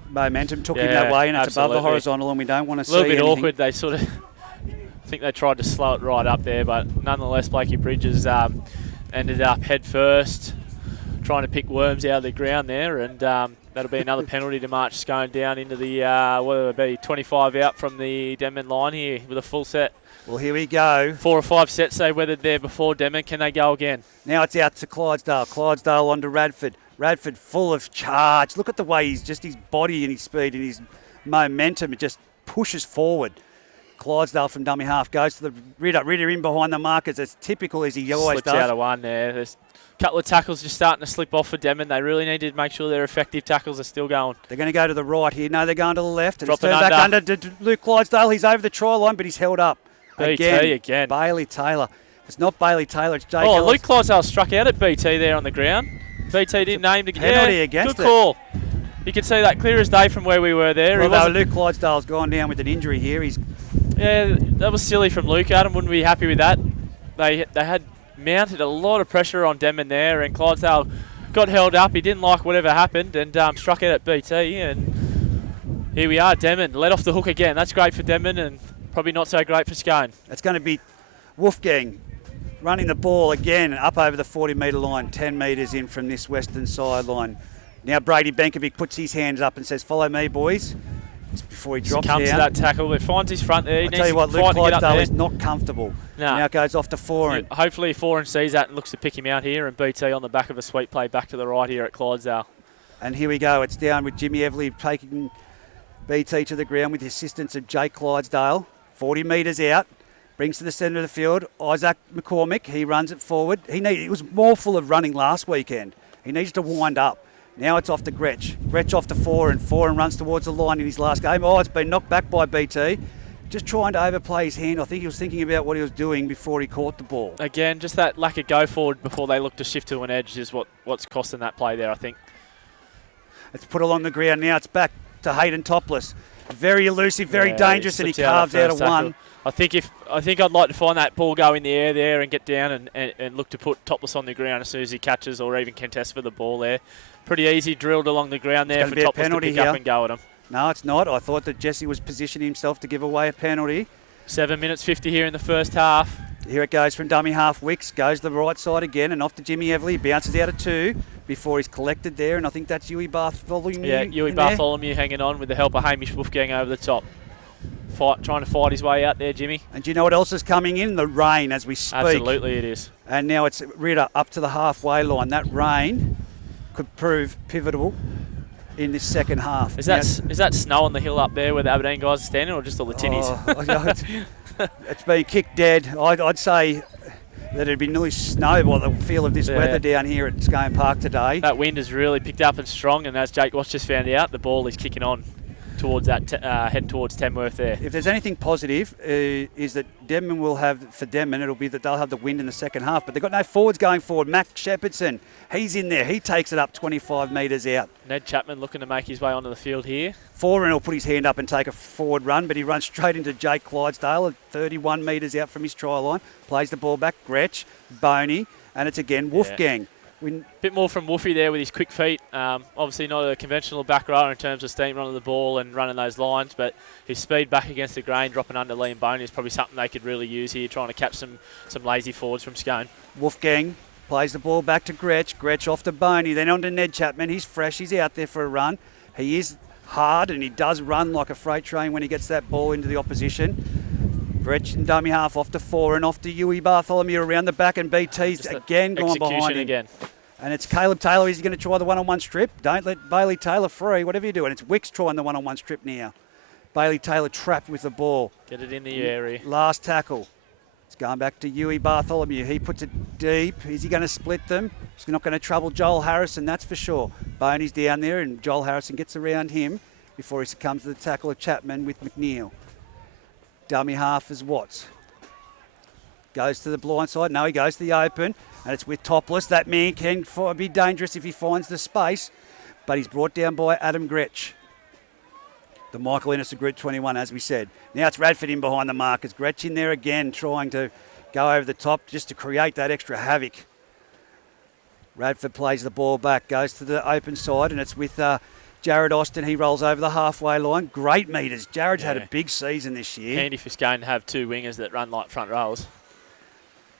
momentum took him that way, and it's above the horizontal, and we don't want to see a little bit anything. Awkward. They sort of, I think they tried to slow it right up there, but nonetheless, Blakey Bridges ended up head first, trying to pick worms out of the ground there, and that'll be another penalty to march Scone down into the, what will it be, 25 out from the Denman line here with a full set. Well, here we go. 4 or 5 sets they weathered there before Denman. Can they go again? Now it's out to Clydesdale. Clydesdale onto Radford. Radford full of charge. Look at the way his body and his speed and his momentum, it just pushes forward. Clydesdale from dummy half goes to the Ritter in behind the markers as typical as he always does. Slips out of one there. There's a couple of tackles just starting to slip off for Denman. They really need to make sure their effective tackles are still going. They're going to go to the right here. No, they're going to the left. And it's turned back under to Luke Clydesdale. He's over the try line, but he's held up. BT again. Bailey Taylor. It's not Bailey Taylor, it's Jake Ellis. Luke Clydesdale struck out at BT there on the ground. BT didn't aim to get penalty against it. Good call. You can see that clear as day from where we were there. Well, Luke Clydesdale's gone down with an injury here. Yeah, that was silly from Luke. Adam wouldn't be happy with that. They had mounted a lot of pressure on Denman there, and Clydesdale got held up. He didn't like whatever happened and struck out at BT. And here we are, Denman let off the hook again. That's great for Denman and probably not so great for Scone. It's going to be Wolfgang running the ball again up over the 40-metre line, 10 metres in from this western sideline. Now Brady Benkovic puts his hands up and says, "Follow me, boys." Just before he drops down. Comes to that tackle, but finds his front there. I'll tell you what, Luke Clydesdale is not comfortable. No. Now it goes off to Foran. Hopefully Foran sees that and looks to pick him out here, and BT on the back of a sweep play back to the right here at Clydesdale. And here we go. It's down with Jimmy Everly taking BT to the ground with the assistance of Jake Clydesdale. 40 metres out. Brings to the centre of the field, Isaac McCormick. He runs it forward. He was more full of running last weekend. He needs to wind up. Now it's off to Gretsch. Gretsch off to Foran. Foran runs towards the line in his last game. Oh, it's been knocked back by BT. just trying to overplay his hand. I think he was thinking about what he was doing before he caught the ball. Again, just that lack of go forward before they look to shift to an edge is what's costing that play there, I think. It's put along the ground now. It's back to Hayden Topless. Very elusive, very dangerous, and he carves out a one. I think I'd like to find that ball go in the air there and get down and look to put Topless on the ground as soon as he catches or even contest for the ball there. Pretty easy drilled along the ground there for Topless to pick up and go at him. No, it's not. I thought that Jesse was positioning himself to give away a penalty. 7 minutes 50 here in the first half. Here it goes from dummy half. Wicks goes to the right side again and off to Jimmy Everly. Bounces out of 2 before he's collected there, and I think that's Huey Bartholomew. Yeah, Huey Bartholomew hanging on with the help of Hamish Wolfgang over the top. Trying to fight his way out there, Jimmy. And do you know what else is coming in? The rain as we speak. Absolutely it is. And now it's Ritter up to the halfway line. That rain could prove pivotal in this second half. Is that snow on the hill up there where the Aberdeen guys are standing, or just all the tinnies? It's been kicked dead. I'd say that it'd be nearly snow by the feel of this weather down here at Scone Park today. That wind has really picked up and strong, and as Jake Watts just found out, the ball is kicking on towards that heading towards Tamworth there. If there's anything positive, is that Denman will have, for Denman, it'll be that they'll have the wind in the second half, but they've got no forwards going forward. Matt Shepherdson, he's in there. He takes it up 25 metres out. Ned Chapman looking to make his way onto the field here. Foran will put his hand up and take a forward run, but he runs straight into Jake Clydesdale, 31 metres out from his try line. Plays the ball back, Gretsch, Boney, and it's again Wolfgang. Bit more from Woofy there with his quick feet. Obviously not a conventional back rower in terms of steam running the ball and running those lines, but his speed back against the grain, dropping under Liam Boney is probably something they could really use here, trying to catch some lazy forwards from Scone. Wolfgang plays the ball back to Gretsch. Gretsch off to Boney, then on to Ned Chapman. He's fresh, he's out there for a run. He is hard and he does run like a freight train when he gets that ball into the opposition. Gretsch and dummy half off to 4 and off to Huey Bartholomew around the back, and BT's again gone behind him. Again. And it's Caleb Taylor. Is he going to try the one-on-one strip? Don't let Bailey Taylor free, whatever you do. And it's Wicks trying the one-on-one strip now. Bailey Taylor trapped with the ball. Get it in the area. Last tackle. It's going back to Huey Bartholomew. He puts it deep. Is he going to split them? He's not going to trouble Joel Harrison, that's for sure. Boney's down there and Joel Harrison gets around him before he succumbs to the tackle of Chapman with McNeil. Dummy half is Watts. Goes to the blind side. No, he goes to the open. And it's with Topless. That man can be dangerous if he finds the space. But he's brought down by Adam Gretsch. The Michael Innes of Group 21, as we said. Now it's Radford in behind the markers. Gretsch in there again, trying to go over the top just to create that extra havoc. Radford plays the ball back, goes to the open side, and it's with Jared Austin. He rolls over the halfway line. Great metres. Jared's had a big season this year. Handy for Scone to have 2 wingers that run like front rows.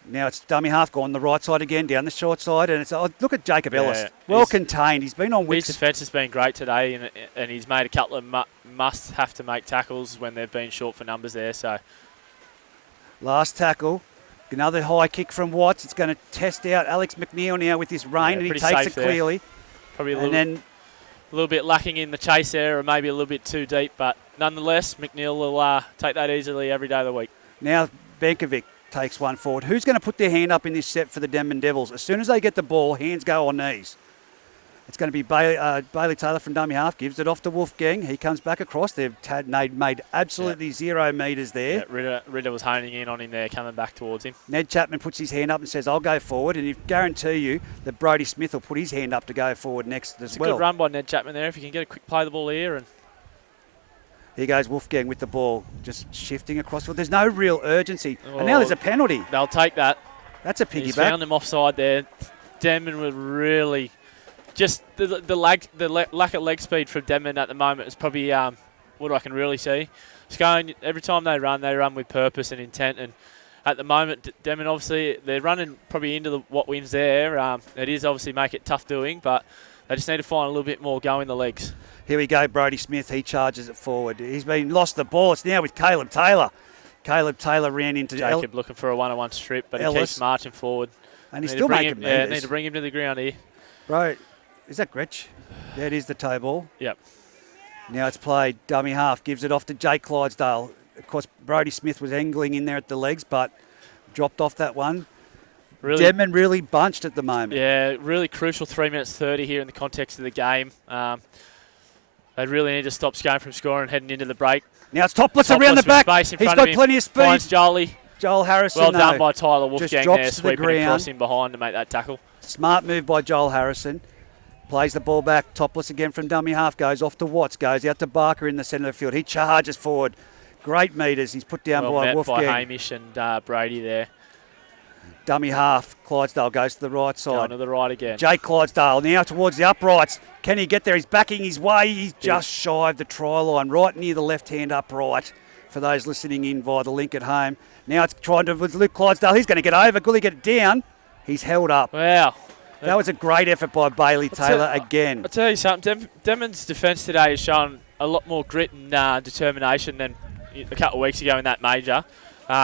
Now it's dummy half gone the right side again, down the short side, and it's look at Jacob Ellis, well contained. He's been on Wicks. His defence has been great today, and he's made a couple of must have to make tackles when they've been short for numbers there. So last tackle, another high kick from Watts. It's going to test out Alex McNeil now with this rain, and he takes it clearly. Probably a little bit lacking in the chase there, or maybe a little bit too deep, but nonetheless, McNeil will take that easily every day of the week. Now Benkovic takes one forward. Who's going to put their hand up in this set for the Denman Devils? As soon as they get the ball, hands go on knees. It's going to be Bailey Taylor from dummy half, gives it off to Wolfgang. He comes back across. They've made absolutely 0 metres there. Yeah, Ritter was honing in on him there, coming back towards him. Ned Chapman puts his hand up and says, I'll go forward, and I guarantee you that Brodie Smith will put his hand up to go forward next as well. It's a good run by Ned Chapman there. If you can get a quick play of the ball here. And here goes Wolfgang with the ball, just shifting across. Well, there's no real urgency. And now there's a penalty. They'll take that. That's a piggyback. He's found them offside there. Denman would really... Just the lack of leg speed from Denman at the moment is probably what I can really see. Scone, every time they run with purpose and intent. And at the moment, Denman obviously, they're running probably into what wins there. It is obviously make it tough doing, but they just need to find a little bit more go in the legs. Here we go, Brodie Smith. He charges it forward. He's been lost the ball. It's now with Caleb Taylor. Caleb Taylor ran into Jacob looking for a one-on-one strip, but Ellis. He keeps marching forward. And he's still making metres. Yeah, need to bring him to the ground here. Bro, is that Gretsch? Yeah, it is the toe ball. Yep. Now it's played. Dummy half gives it off to Jake Clydesdale. Of course, Brodie Smith was angling in there at the legs, but dropped off that one. Denman really bunched at the moment. Yeah, really crucial 3 minutes 30 here in the context of the game. They really need to stop Scone from scoring heading into the break. Now it's Topless Topless around the with back. space in He's front got of him. plenty of speed. Finds Jolie. Joel Harrison, Well done though, by Tyler just Wolfgang drops there, to the sweeping ground. across in behind to make that tackle. Smart move by Joel Harrison. Plays the ball back. Topless again from dummy half. Goes off to Watts. Goes out to Barker in the centre of the field. He charges forward. Great metres. He's put down Well by met Wolfgang. by Hamish and Brady there. Dummy half. Clydesdale goes to the right Going side. to the right again. Jake Clydesdale now towards the uprights. Can he get there? He's backing his way. He's just shy of the try line, right near the left-hand upright for those listening in via the link at home. Now it's trying to with Luke Clydesdale. He's going to get over. Will he get it down? He's held up. Wow. That was a great effort by Bailey Taylor again. I'll tell you something, Demon's defence today has shown a lot more grit and determination than a couple of weeks ago in that major.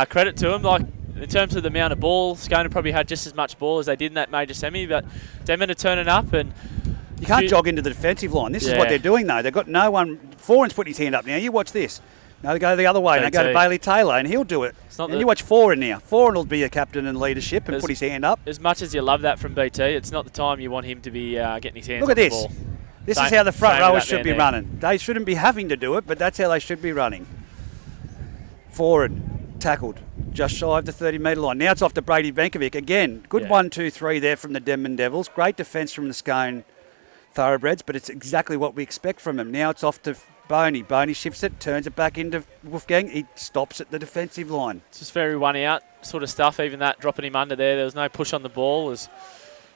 Credit to them, like in terms of the amount of ball, Scone probably had just as much ball as they did in that major semi, but Demon are turning up and you can't jog into the defensive line. This is what they're doing though. They've got no one. Foran's putting his hand up now. You watch this. No, they go the other way and they go to Bailey Taylor and he'll do it. And you watch Foran now. Foran will be a captain in leadership and put his hand up. As much as you love that from BT, it's not the time you want him to be getting his hands on the ball. Look at this. This is how the front rowers should be running. They shouldn't be having to do it, but that's how they should be running. Foran tackled just shy of the 30-metre line. Now it's off to Brady Benkovic. Again, good 1-2-3 there from the Denman Devils. Great defence from the Scone Thoroughbreds, but it's exactly what we expect from him. Now it's off to Boney. Boney shifts it, turns it back into Wolfgang. He stops at the defensive line. It's just very one-out sort of stuff, even that dropping him under there. There was no push on the ball as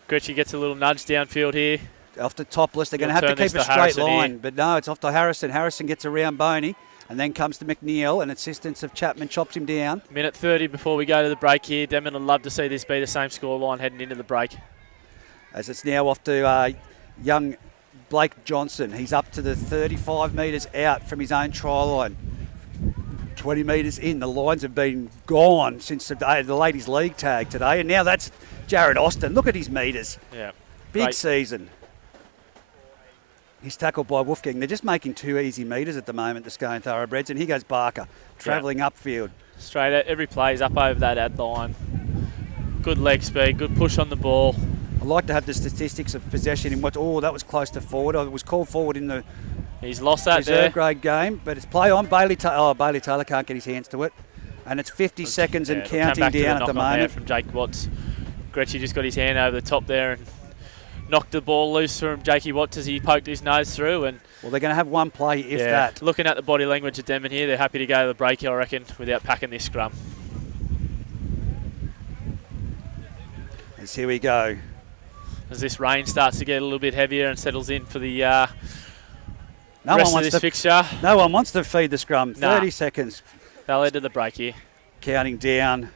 Gretchen gets a little nudge downfield here. Off to Topless. They're going to have to keep a straight line, but no, it's off to Harrison. Harrison gets around Boney. And then comes to McNeil, and assistance of Chapman chops him down. Minute 30 before we go to the break here. Denman would love to see this be the same scoreline heading into the break. As it's now off to young Blake Johnson. He's up to the 35 metres out from his own try line. 20 metres in. The lines have been gone since the ladies' league tag today. And now that's Jared Austin. Look at his metres. Yeah. Big season. He's tackled by Wolfgang. They're just making 2 easy metres at the moment, the Scone Thoroughbreds. And here goes Barker, travelling upfield. Straight out. Every play is up over that ad line. Good leg speed, good push on the ball. I like to have the statistics of possession in what... Oh, that was close to forward. It was called forward in the He's lost that reserve grade game. But it's play on. Bailey Taylor can't get his hands to it. And it's 50 seconds and counting down at the moment. From Jake Watts. Gretchy just got his hand over the top there and knocked the ball loose from Jakey Watts as he poked his nose through. And well, they're going to have one play, if that. Looking at the body language of Denman here, they're happy to go to the break, I reckon, without packing this scrum. As here we go. As this rain starts to get a little bit heavier and settles in for the rest of this fixture. No one wants to feed the scrum. 30 seconds. They'll head to the break here. Counting down.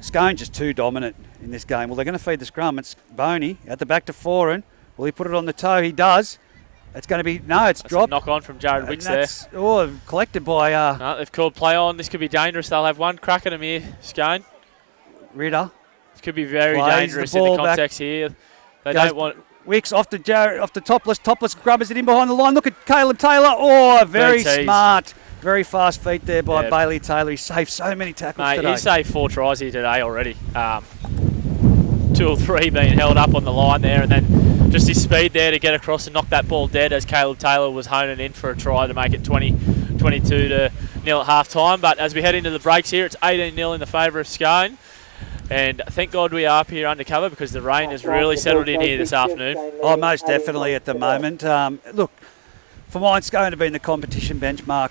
Scone just too dominant in this game. Well, they're going to feed the scrum. It's Boney at the back to Foran. Will he put it on the toe? He does. It's going to be... No, it's dropped. Knock on from Jared Wicks there. Oh, collected by... No, they've called play on. This could be dangerous. They'll have one crack at him here, Scone. Ritter. This could be very dangerous in the context here. They don't want... Wicks off to Topless. Topless grubbers it in behind the line. Look at Caleb Taylor. Oh, very smart. Very fast feet there by Bailey Taylor. He saved so many tackles today. He saved 4 tries here today already. 2 or 3 being held up on the line there, and then just his speed there to get across and knock that ball dead as Caleb Taylor was honing in for a try to make it 20-22 to nil at half time. But as we head into the breaks here, it's 18-0 in the favour of Scone. And thank God we are up here undercover because the rain has really settled in here this afternoon. Oh, most definitely at the moment. Look, for mine, Scone have been the competition benchmark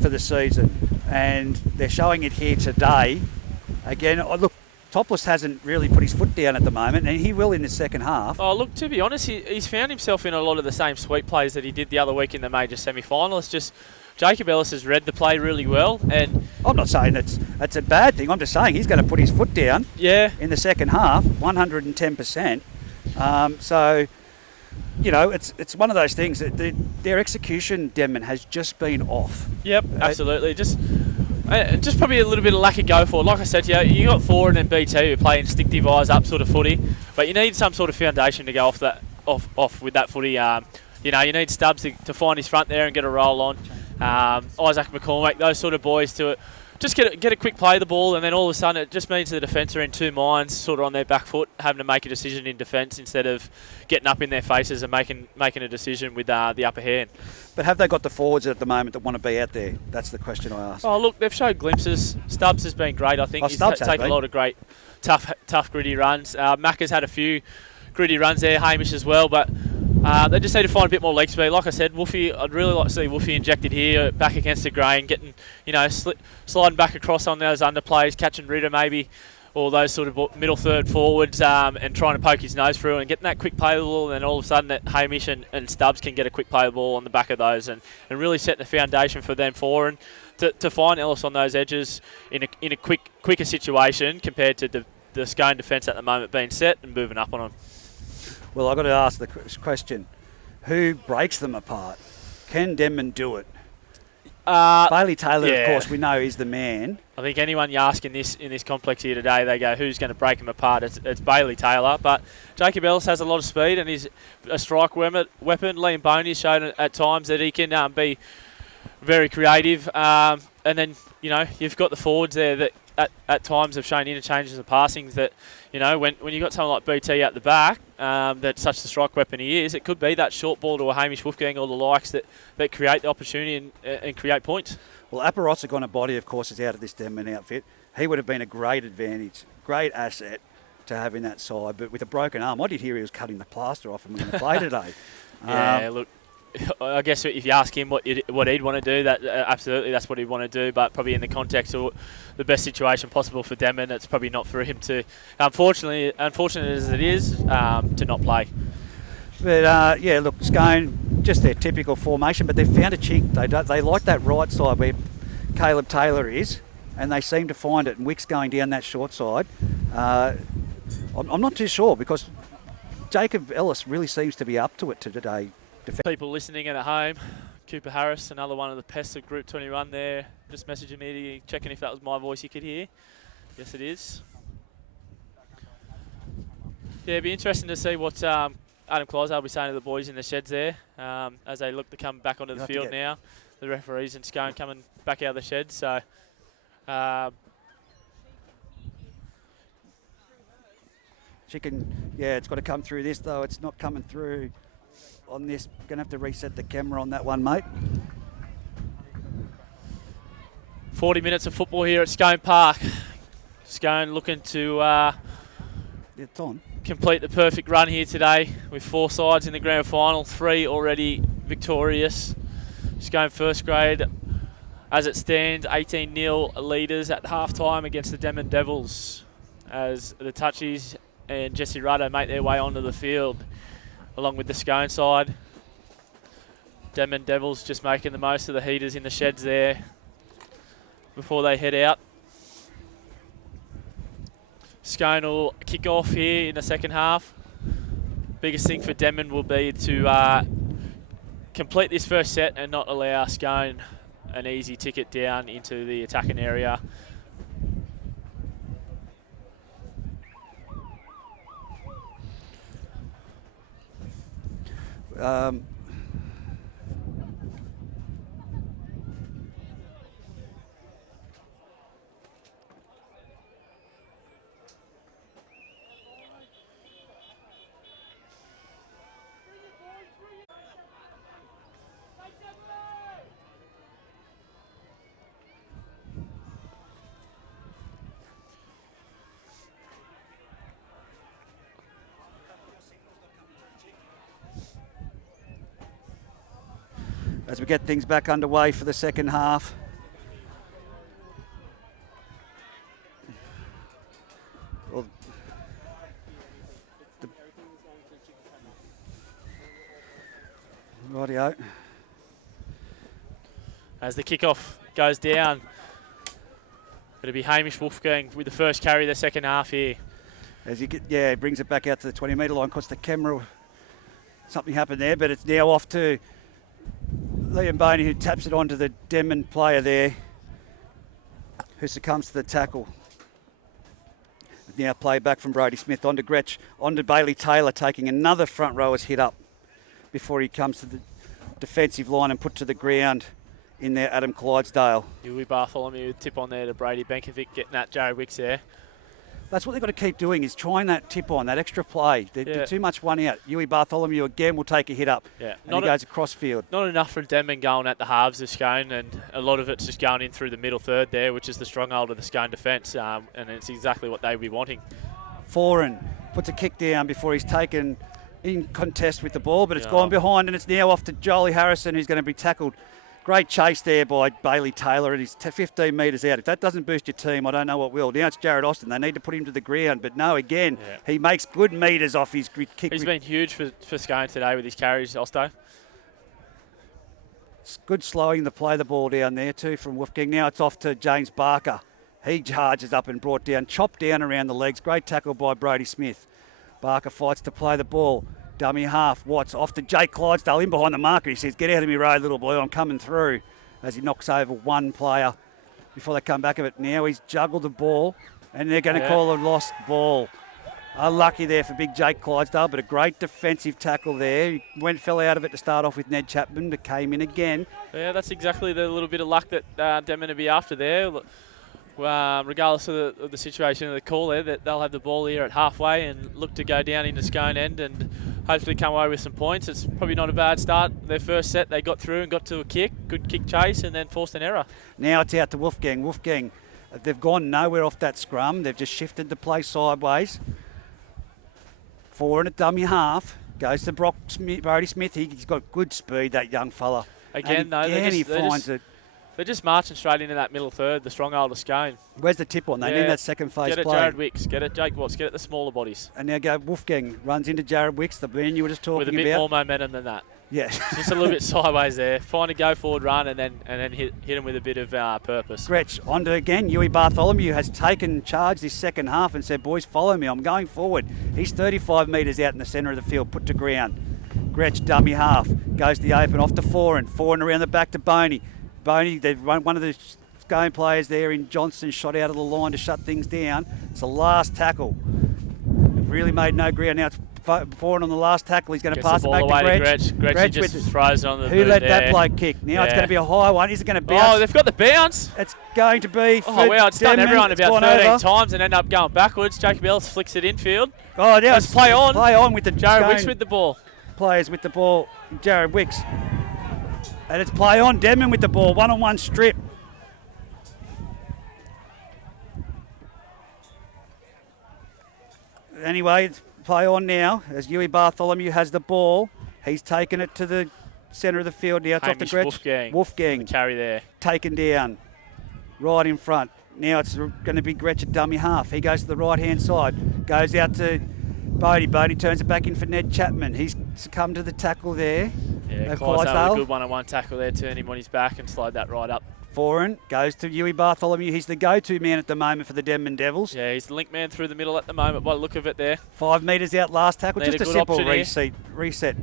for the season, and they're showing it here today. Again, look, Topless hasn't really put his foot down at the moment, and he will in the second half. Oh, look, to be honest, he's found himself in a lot of the same sweep plays that he did the other week in the major semi-final. It's just Jacob Ellis has read the play really well, and I'm not saying that's a bad thing. I'm just saying he's going to put his foot down. In the second half, 110%. So, you know, it's one of those things that their execution, Denman, has just been off. Yep, absolutely. Just probably a little bit of lack of go for. Like I said to you, you got Foran and BT who play instinctive eyes up sort of footy, but you need some sort of foundation to go off with that footy. You know, you need Stubbs to find his front there and get a roll on. Isaac McCormack, those sort of boys to just get a quick play of the ball, and then all of a sudden it just means the defence are in two minds, sort of on their back foot, having to make a decision in defence instead of getting up in their faces and making a decision with the upper hand. But have they got the forwards at the moment that want to be out there? That's the question I ask. Oh, look, they've showed glimpses. Stubbs has been great, I think. He's taken a lot of great, tough, gritty runs. Macca's had a few gritty runs there, Hamish as well, but they just need to find a bit more leg speed. Like I said, Woofy, I'd really like to see Woofy injected here, back against the grain, getting, sliding back across on those underplays, catching Ritter maybe, or those sort of middle third forwards, and trying to poke his nose through and getting that quick play of the ball, and then all of a sudden that Hamish and Stubbs can get a quick play of the ball on the back of those and really setting the foundation for them forward. And to find Ellis on those edges in a quicker situation compared to the Scone defence at the moment being set and moving up on them. Well, I've got to ask the question, who breaks them apart? Can Denman do it? Bailey Taylor, of course, we know is the man. I think anyone you ask in this complex here today, they go, who's going to break them apart? It's Bailey Taylor. But Jacob Ellis has a lot of speed and he's a strike weapon. Liam Boney's shown at times that he can be very creative. And then, you've got the forwards there that at times have shown interchanges of passings that, when you've got someone like BT at the back, that's such the strike weapon he is, it could be that short ball to a Hamish Wolfgang or the likes that create the opportunity and create points. Well, Aparotzik body, of course, is out of this Denman outfit. He would have been a great advantage, great asset to have in that side. But with a broken arm, I did hear he was cutting the plaster off him when he play today. Yeah, look, I guess if you ask him what he'd want to do, that absolutely that's what he'd want to do. But probably in the context of the best situation possible for Denman, it's probably not for him to, unfortunate as it is, to not play. But look, Scone, just their typical formation, but they've found a chink. They like that right side where Caleb Taylor is, and they seem to find it. And Wick's going down that short side. I'm not too sure because Jacob Ellis really seems to be up to it today. People listening in at home, Cooper Harris, another one of the pests of Group 21 there, just messaging me, checking if that was my voice you could hear. Yes, it is. Yeah, it'd be interesting to see what Adam Close will be saying to the boys in the sheds there as they look to come back onto the field now. The referees and Scone coming back out of the sheds. So, it's got to come through this though. It's not coming through on this. Going to have to reset the camera on that one, mate. 40 minutes of football here at Scone Park. Scone looking to it's on. Complete the perfect run here today with 4 sides in the grand final, 3 already victorious. Scone first grade, as it stands, 18-0 leaders at half-time against the Denman Devils as the Touchies and Jesse Rudder make their way onto the field along with the Scone side. Denman Devils just making the most of the heaters in the sheds there before they head out. Scone will kick off here in the second half. Biggest thing for Denman will be to complete this first set and not allow Scone an easy ticket down into the attacking area. As we get things back underway for the second half. Well, rightio. As the kickoff goes down, it'll be Hamish Wolfgang with the first carry of the second half here. As he brings it back out to the 20-metre line. Of course, the camera, something happened there, but it's now off to Liam Boney, who taps it onto the Denman player there, who succumbs to the tackle. Now play back from Brody Smith onto Gretsch, onto Bailey Taylor, taking another front rower's hit up before he comes to the defensive line and put to the ground in there, Adam Clydesdale. Huey Bartholomew tip on there to Brady Benkovic, getting that Jared Wicks there. That's what they've got to keep doing, is trying that tip on, that extra play. They're too much one out. Huey Bartholomew again will take a hit up. Yeah, and he goes across field. Not enough from Denman going at the halves of Scone, and a lot of it's just going in through the middle third there, which is the stronghold of the Scone defence, and it's exactly what they'd be wanting. Foran puts a kick down before he's taken in contest with the ball, but it's gone behind, and it's now off to Jolie Harrison, who's going to be tackled. Great chase there by Bailey Taylor, and he's 15 metres out. If that doesn't boost your team, I don't know what will. Now it's Jared Austin. They need to put him to the ground, but no, again, he makes good metres off his kick. He's been huge for Scone today with his carries, Osto. It's good slowing to play the ball down there too from Wolfgang. Now it's off to James Barker. He charges up and brought down, chopped down around the legs. Great tackle by Brody Smith. Barker fights to play the ball. Dummy half. Watts off to Jake Clydesdale in behind the marker. He says, "Get out of me road, little boy. I'm coming through." As he knocks over one player before they come back of it. Now he's juggled the ball, and they're going to call a lost ball. Unlucky there for big Jake Clydesdale, but a great defensive tackle there. He fell out of it to start off with Ned Chapman, but came in again. Yeah, that's exactly the little bit of luck that Denman will be after there. Regardless of the situation of the call there, that they'll have the ball here at halfway and look to go down into Scone end and hopefully come away with some points. It's probably not a bad start. Their first set, they got through and got to a kick, good kick chase, and then forced an error. Now it's out to Wolfgang. Wolfgang, they've gone nowhere off that scrum. They've just shifted the play sideways. Four and a dummy half. Goes to Brody Smith. He's got good speed, that young fella. Again, he finds it. They're just marching straight into that middle third, the stronghold of Scone. Where's the tip on? They need that second phase play. Get it, Jared Wicks. Get it, Jake Watts. Get it, the smaller bodies. And now go Wolfgang. Runs into Jared Wicks, the man you were just talking about. With a bit more momentum than that. Yeah. Just a little bit sideways there. Find a go-forward run and then hit him with a bit of purpose. Gretsch, onto again. Huey Bartholomew has taken charge this second half and said, "Boys, follow me. I'm going forward." He's 35 metres out in the centre of the field, put to ground. Gretsch, dummy half. Goes to the open, off to Foran. Foran around the back to Boney. Boney, they've run one of the Scone players there in Johnson, shot out of the line to shut things down. It's the last tackle. They've really made no ground. Now it's Foran on the last tackle. He's going to pass it back to Gretsch. Gretsch just throws it on the Who let that bloke kick? Now it's going to be a high one. Is it going to bounce? Oh, they've got the bounce. It's going to be for wow, it's Denman. done everyone about 13 over. times and end up going backwards. Jacob Ellis flicks it infield. Oh, now it's play on. Play on with the Jared Wicks with the ball. Players with the ball. Jared Wicks. And it's play on. Denman with the ball. One-on-one strip. Anyway, it's play on now as Huey Bartholomew has the ball. He's taken it to the centre of the field now. It's off to Gretsch. Wolfgang. Carry there. Taken down. Right in front. Now it's going to be Gretsch at dummy half. He goes to the right-hand side. Goes out to Bodie. Bodie turns it back in for Ned Chapman. He's succumbed to the tackle there. Yeah, Clydesdale with a good one-on-one tackle there. Turn him on his back and slide that right up. Foran goes to Huey Bartholomew. He's the go-to man at the moment for the Denman Devils. Yeah, he's the link man through the middle at the moment by the look of it there. 5 metres out, last tackle. Need just a simple reset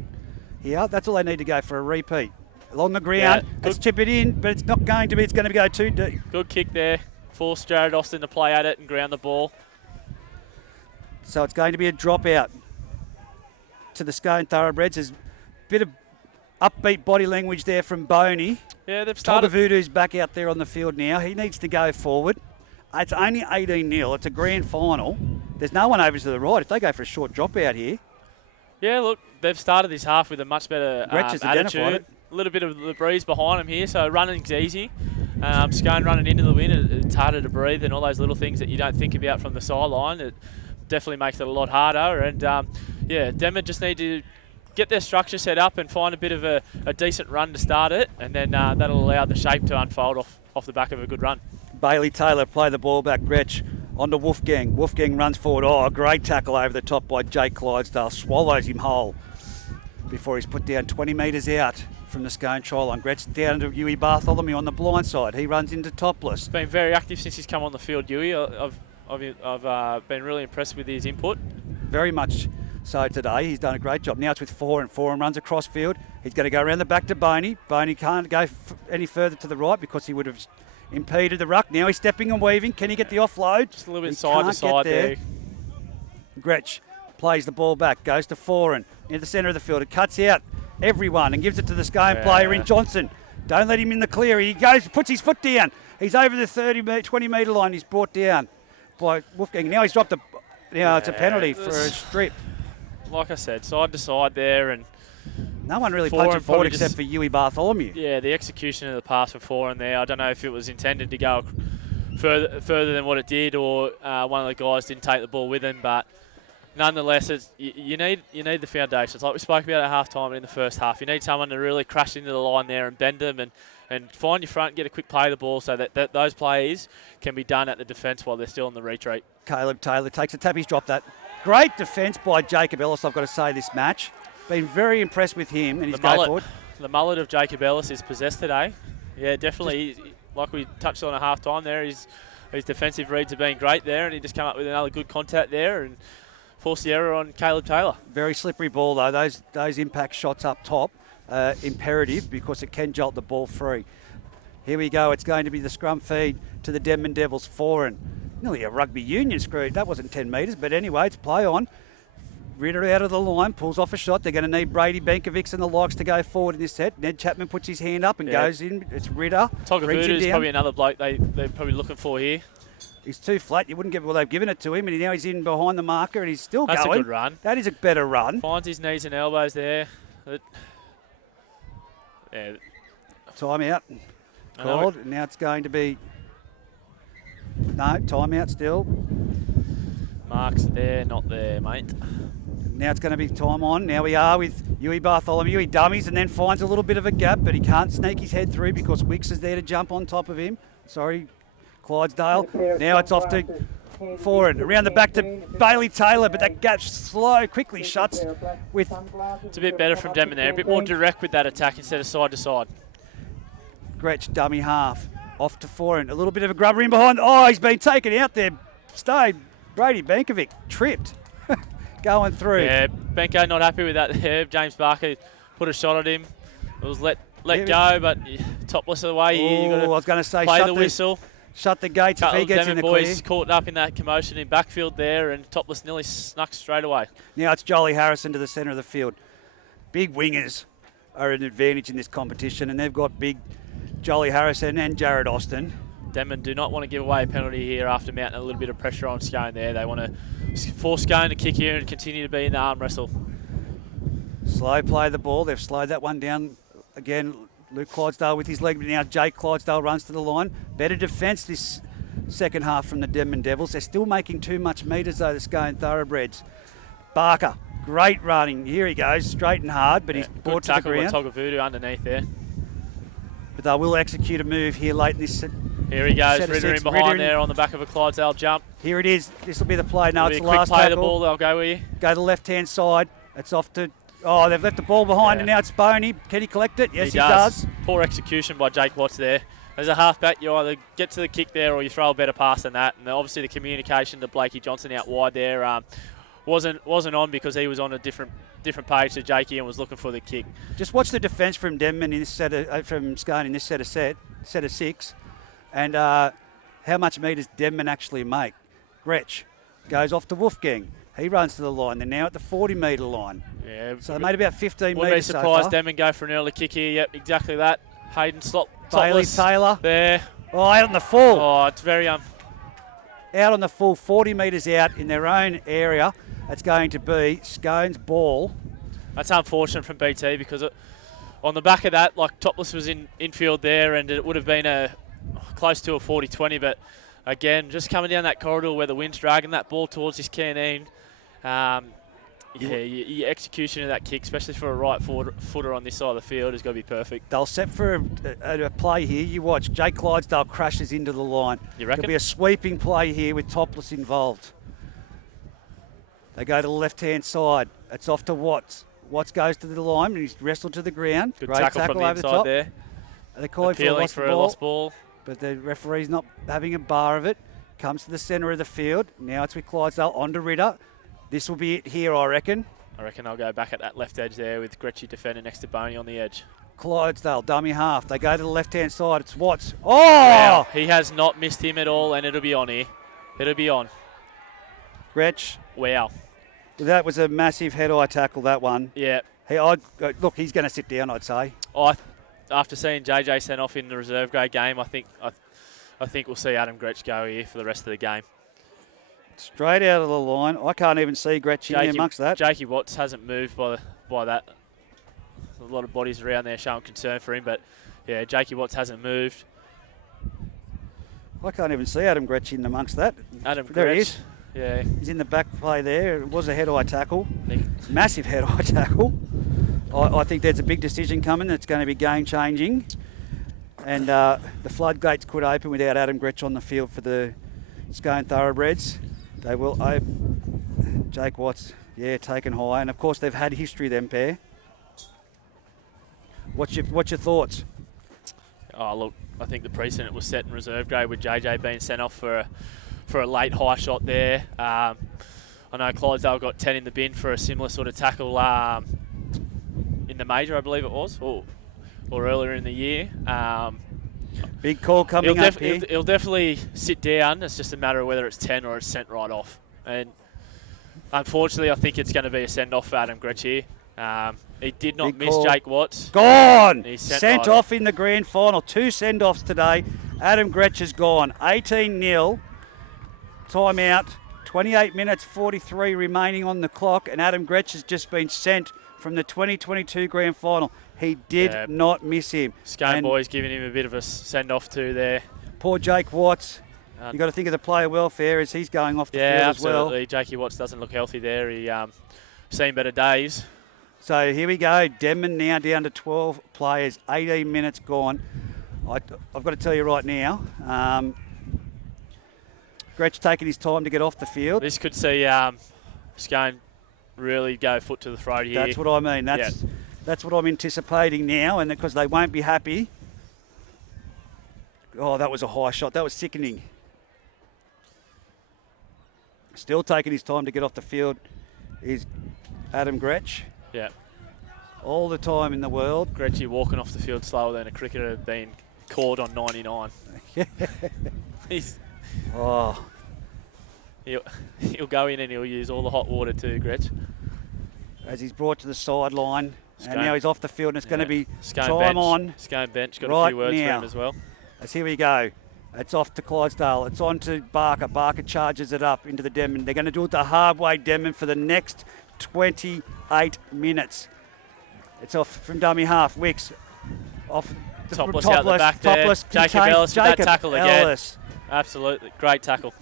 here. That's all they need to go for a repeat. Along the ground, let's chip it in, but it's not going to be. It's going to go too deep. Good kick there. Forced Jared Austin to play at it and ground the ball. So it's going to be a dropout to the Scone Thoroughbreds. There's a bit of upbeat body language there from Boney. Yeah, they've started. Voodoo's back out there on the field now. He needs to go forward. It's only 18-0. It's a grand final. There's no one over to the right. If they go for a short dropout here. Yeah, look, they've started this half with a much better attitude. A little bit of the breeze behind them here, so running's easy. Scone running into the wind, it's harder to breathe and all those little things that you don't think about from the sideline. It definitely makes it a lot harder. And yeah, Denman just need to get their structure set up and find a bit of a decent run to start it, and then that'll allow the shape to unfold off the back of a good run. Bailey Taylor play the ball back. Gretsch onto Wolfgang. Wolfgang runs forward. Oh, a great tackle over the top by Jake Clydesdale. Swallows him whole before he's put down 20 metres out from the Scone try line. Gretsch down to Huey Bartholomew on the blind side. He runs into topless. Been very active since he's come on the field, Huey. I've been really impressed with his input. Very much so today. He's done a great job. Now it's with Foran. Foran runs across field. He's going to go around the back to Boney. Boney can't go any further to the right because he would have impeded the ruck. Now he's stepping and weaving. Can he get the offload? Just a little bit side to side there. Gretsch plays the ball back. Goes to Foran into the centre of the field. It cuts out everyone and gives it to the Scone player in Johnson. Don't let him in the clear. He goes, puts his foot down. He's over the 20 metre line. He's brought down by Wolfgang. Now he's dropped a. Now it's a penalty for a strip. Like I said, side to side there, and no one really punching forward except for Huey Bartholomew. Yeah, the execution of the pass for Foran there. I don't know if it was intended to go further than what it did, or one of the guys didn't take the ball with him, but. Nonetheless, you need the foundations. Like we spoke about at half-time and in the first half, you need someone to really crash into the line there and bend them and find your front, get a quick play of the ball so that those plays can be done at the defence while they're still in the retreat. Caleb Taylor takes a tap. He's dropped that. Great defence by Jacob Ellis, I've got to say, this match. Been very impressed with him and his go forward. The mullet of Jacob Ellis is possessed today. Yeah, definitely. Like we touched on at half-time there, his defensive reads have been great there, and he just come up with another good contact there and force the error on Caleb Taylor. Very slippery ball though. Those impact shots up top, imperative because it can jolt the ball free. Here we go. It's going to be the scrum feed to the Denman Devils. Foran. Nearly a rugby union screw. That wasn't 10 metres, but anyway, it's play on. Ritter out of the line, pulls off a shot. They're going to need Brady Benkovics and the likes to go forward in this set. Ned Chapman puts his hand up and goes in. It's Ritter. Togavudu is probably another bloke they're probably looking for here. He's too flat. You wouldn't give. Well, they've given it to him, and now he's in behind the marker, and he's still going. That's a good run. That is a better run. Finds his knees and elbows there. Yeah. Time out. Called. Now it's going to be time out still. Mark's there, not there, mate. Now it's going to be time on. Now we are with Huey Bartholomew. He dummies and then finds a little bit of a gap, but he can't sneak his head through because Wicks is there to jump on top of him. Sorry. Clydesdale. Now it's off to Foran. Around the back to Bailey Taylor, but that gap quickly shuts with... It's a bit better from Denman there. A bit more direct with that attack instead of side to side. Gretsch, dummy half. Off to Foran. A little bit of a grubber in behind. Oh, he's been taken out there. Stayed. Brady Benkovic tripped. Going through. Yeah, Benko not happy with that there. James Barker put a shot at him. It was let go, but topless of the way. You got to I was going to say play the whistle. Shut the gates if he gets in the clear. Boys caught up in that commotion in backfield there, and Topless nearly snuck straight away. Now it's Jolie Harrison to the centre of the field. Big wingers are an advantage in this competition, and they've got big Jolie Harrison and Jared Austin. Denman do not want to give away a penalty here after mounting a little bit of pressure on Scone there. They want to force Scone to kick here and continue to be in the arm wrestle. Slow play the ball. They've slowed that one down again. Luke Clydesdale with his leg, but now Jake Clydesdale runs to the line. Better defence this second half from the Denman Devils. They're still making too much metres though, the Scone Thoroughbreds. Barker, great running. Here he goes, straight and hard, but he's brought to the ground. Good tackle with Togavudu underneath there. But they will execute a move here late in this set. Here he goes, Ritter in behind there on the back of a Clydesdale jump. Here it is. This will be the play. No, it's the last play tackle. The ball, they'll go with you. Go to the left-hand side. It's off to... Oh, they've left the ball behind, and now it's Boney. Can he collect it? Yes, he does. Poor execution by Jake Watts there. As a halfback, you either get to the kick there or you throw a better pass than that. And obviously the communication to Blakey Johnson out wide there wasn't on because he was on a different page to Jakey and was looking for the kick. Just watch the defence from Denman in this set of, from Scone in this set of six, and how much metres Denman actually make. Gretsch goes off to Wolfgang. He runs to the line. They're now at the 40-metre line. Yeah. So they made about 15 metres. Wouldn't be surprised Denman go for an early kick here. Yep, exactly that. Hayden slot. Bailey Taylor. There. Oh, out on the full. Oh, it's very out on the full, 40 metres out in their own area. It's going to be Scone's ball. That's unfortunate from BT because on the back of that, like Topless was in infield there, and it would have been close to a 40-20, but again, just coming down that corridor where the wind's dragging that ball towards his canteen. Your execution of that kick, especially for a right footer on this side of the field, has got to be perfect. They'll set for a play here. You watch. Jake Clydesdale crashes into the line. You reckon? There'll be a sweeping play here with Topless involved. They go to the left-hand side. It's off to Watts. Watts goes to the line and he's wrestled to the ground. Good Great tackle from the over inside the top. there. They're calling Appealing for a lost ball. But the referee's not having a bar of it. Comes to the centre of the field. Now it's with Clydesdale on to Ritter. This will be it here, I reckon. I reckon I'll go back at that left edge there with Gretschy defending next to Boney on the edge. Clydesdale, dummy half. They go to the left-hand side. It's Watts. Oh! Wow. He has not missed him at all, and it'll be on here. It'll be on. Gretsch. Wow. That was a massive head-eye tackle, that one. Yeah. Look, he's going to sit down, I'd say. after seeing JJ sent off in the reserve grade game, I think we'll see Adam Gretsch go here for the rest of the game. Straight out of the line. I can't even see Gretsch in there amongst that. Jakey Watts hasn't moved by that. A lot of bodies around there showing concern for him, but yeah, Jakey Watts hasn't moved. I can't even see Adam Gretsch in amongst that. Adam There he Gretsch, is. yeah. He's in the back play there. It was a head-eye tackle. Massive head-eye tackle. I think there's a big decision coming that's going to be game-changing. And the floodgates could open without Adam Gretsch on the field for the Scone Thoroughbreds. They will open. Jake Watts, yeah, taken high. And, of course, they've had history, them pair. What's your thoughts? Oh, look, I think the precedent was set in reserve grade with JJ being sent off for a late high shot there. I know Clydesdale got 10 in the bin for a similar sort of tackle in the major, I believe it was, or earlier in the year. Big call coming up here. He'll definitely sit down. It's just a matter of whether it's 10 or it's sent right off. And unfortunately, I think it's going to be a send-off for Adam Gretsch here. He did not miss Jake Watts. Gone! He's sent off in the grand final. 2 send-offs today. Adam Gretsch is gone. 18-0. Timeout. 28 minutes 43 remaining on the clock. And Adam Gretsch has just been sent from the 2022 grand final. He did not miss him. Scone boys giving him a bit of a send-off too there. Poor Jake Watts. You've got to think of the player welfare as he's going off the field as well. Yeah, absolutely. Jakey Watts doesn't look healthy there. He seen better days. So here we go. Denman now down to 12 players. 18 minutes gone. I've got to tell you right now, Gretsch taking his time to get off the field. This could see Scone really go foot to the throat here. That's what I mean. That's what I'm anticipating now, and because they won't be happy. Oh, that was a high shot. That was sickening. Still taking his time to get off the field is Adam Gretsch. Yeah. All the time in the world. Gretschy walking off the field slower than a cricketer being caught on 99. He'll go in and he'll use all the hot water too, Gretsch. As he's brought to the sideline. And now he's off the field and it's going to be Scone time bench. on. Scone bench, got right a few words now. for him as well. As here we go. It's off to Clydesdale. It's on to Barker. Barker charges it up into the Denman. They're going to do it the hard way, Denman, for the next 28 minutes. It's off from dummy half. Wicks off. Topless out the back there. Jacob Ellis with that tackle again. Absolutely. Great tackle.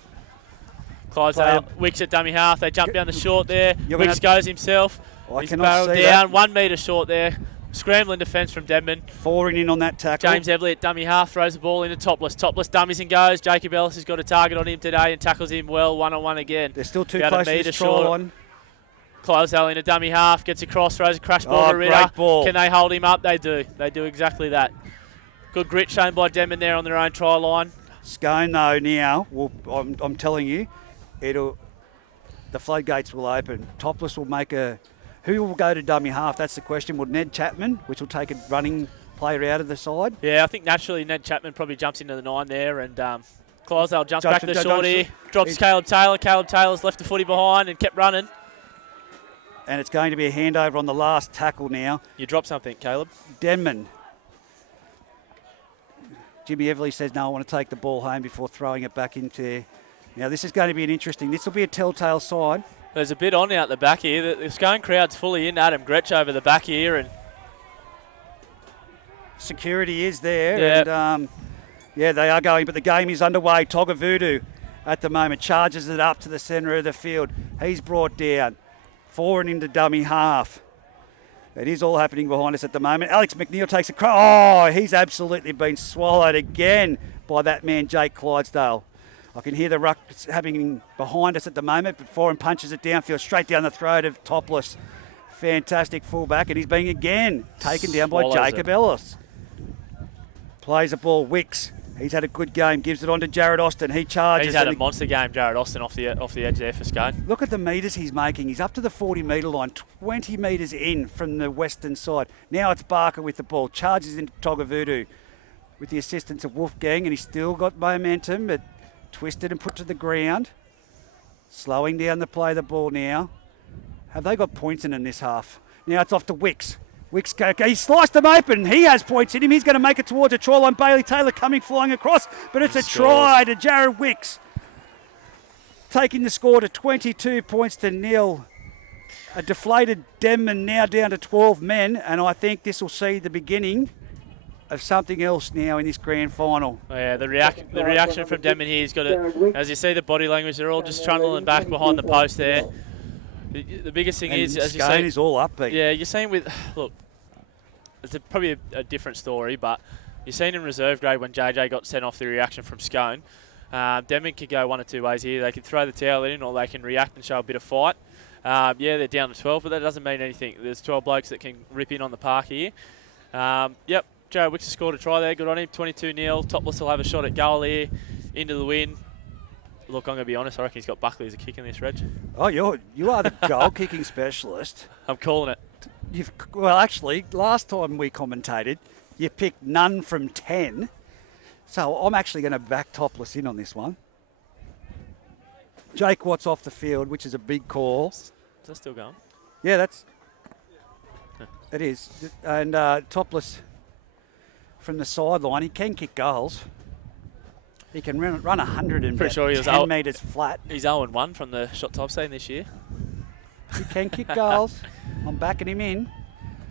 Clydesdale, Wicks at dummy half. They jump down the short there. Wicks goes himself. He's barreled down. 1 metre short there. Scrambling defence from Denman. Falling in on that tackle. James Everly at dummy half throws the ball into Topless. Topless dummies and goes. Jacob Ellis has got a target on him today and tackles him well, 1-on-1 again. They're still too close to this try line. Clydesdale in a dummy half, gets across, throws a crash ball to Ritter. Great ball. Can they hold him up? They do. They do exactly that. Good grit shown by Denman there on their own try line. Scone though now, I'm telling you, the floodgates will open. Topless will make who will go to dummy half? That's the question. Will Ned Chapman, which will take a running player out of the side? Yeah, I think naturally Ned Chapman probably jumps into the 9 there, and Clydesdale jumps back to the shorty, drops Caleb Taylor. Caleb Taylor's left the footy behind and kept running. And it's going to be a handover on the last tackle now. You dropped something, Caleb. Denman. Jimmy Everly says, no, I want to take the ball home before throwing it back into there. Now, this is going to be this will be a telltale side. There's a bit on out the back here. The Scone crowd's fully in. Adam Gretsch over the back here. And security is there. Yeah. And, they are going, but the game is underway. Togga Voodoo at the moment charges it up to the centre of the field. He's brought down. Forward into dummy half. It is all happening behind us at the moment. Alex McNeil takes a crack. Oh, he's absolutely been swallowed again by that man, Jake Clydesdale. I can hear the ruck happening behind us at the moment, but Foran punches it downfield, straight down the throat of Topless. Fantastic fullback, and he's being again taken down by Jacob Ellis. Plays a ball, Wicks. He's had a good game, gives it on to Jared Austin. He charges. He's had a monster game, Jared Austin, off the edge there for Scone. Look at the metres he's making. He's up to the 40-metre line, 20 metres in from the western side. Now it's Barker with the ball, charges into Togga Voodoo with the assistance of Wolfgang, and he's still got momentum, but twisted and put to the ground. Slowing down the play of the ball now. Have they got points in this half? Now it's off to Wicks. Wicks, he sliced them open. He has points in him. He's going to make it towards a try line. Bailey Taylor coming flying across, but it's a try to Jared Wicks, taking the score to 22 points to nil. A deflated Denman now down to 12 men, and I think this will see the beginning of something else now in this grand final. Oh yeah, the reaction from Denman here, he's got it. As you see the body language, they're all just trundling back behind the post there. The biggest thing is, as you say, is all upbeat. Yeah, you're saying look, it's probably a different story, but you've seen in reserve grade when JJ got sent off the reaction from Scone. Denman can go one or two ways here. They can throw the towel in, or they can react and show a bit of fight. Yeah, they're down to 12, but that doesn't mean anything. There's 12 blokes that can rip in on the park here. Yep, Jared Wicks has scored a try there. Good on him. 22-0. Topless will have a shot at goal here into the win. Look, I'm going to be honest. I reckon he's got Buckley as a kick in this, Reg. Oh, you are the goal kicking specialist. I'm calling it. Well, actually, last time we commentated, you picked none from 10. So I'm actually going to back Topless in on this one. Jake Watts off the field, which is a big call. Is that still going? Yeah, it is. And Topless from the sideline, he can kick goals. He can run 100 and pretty sure he was 10 metres flat. He's 0-1 from the shot top scene this year. He can kick goals. I'm backing him in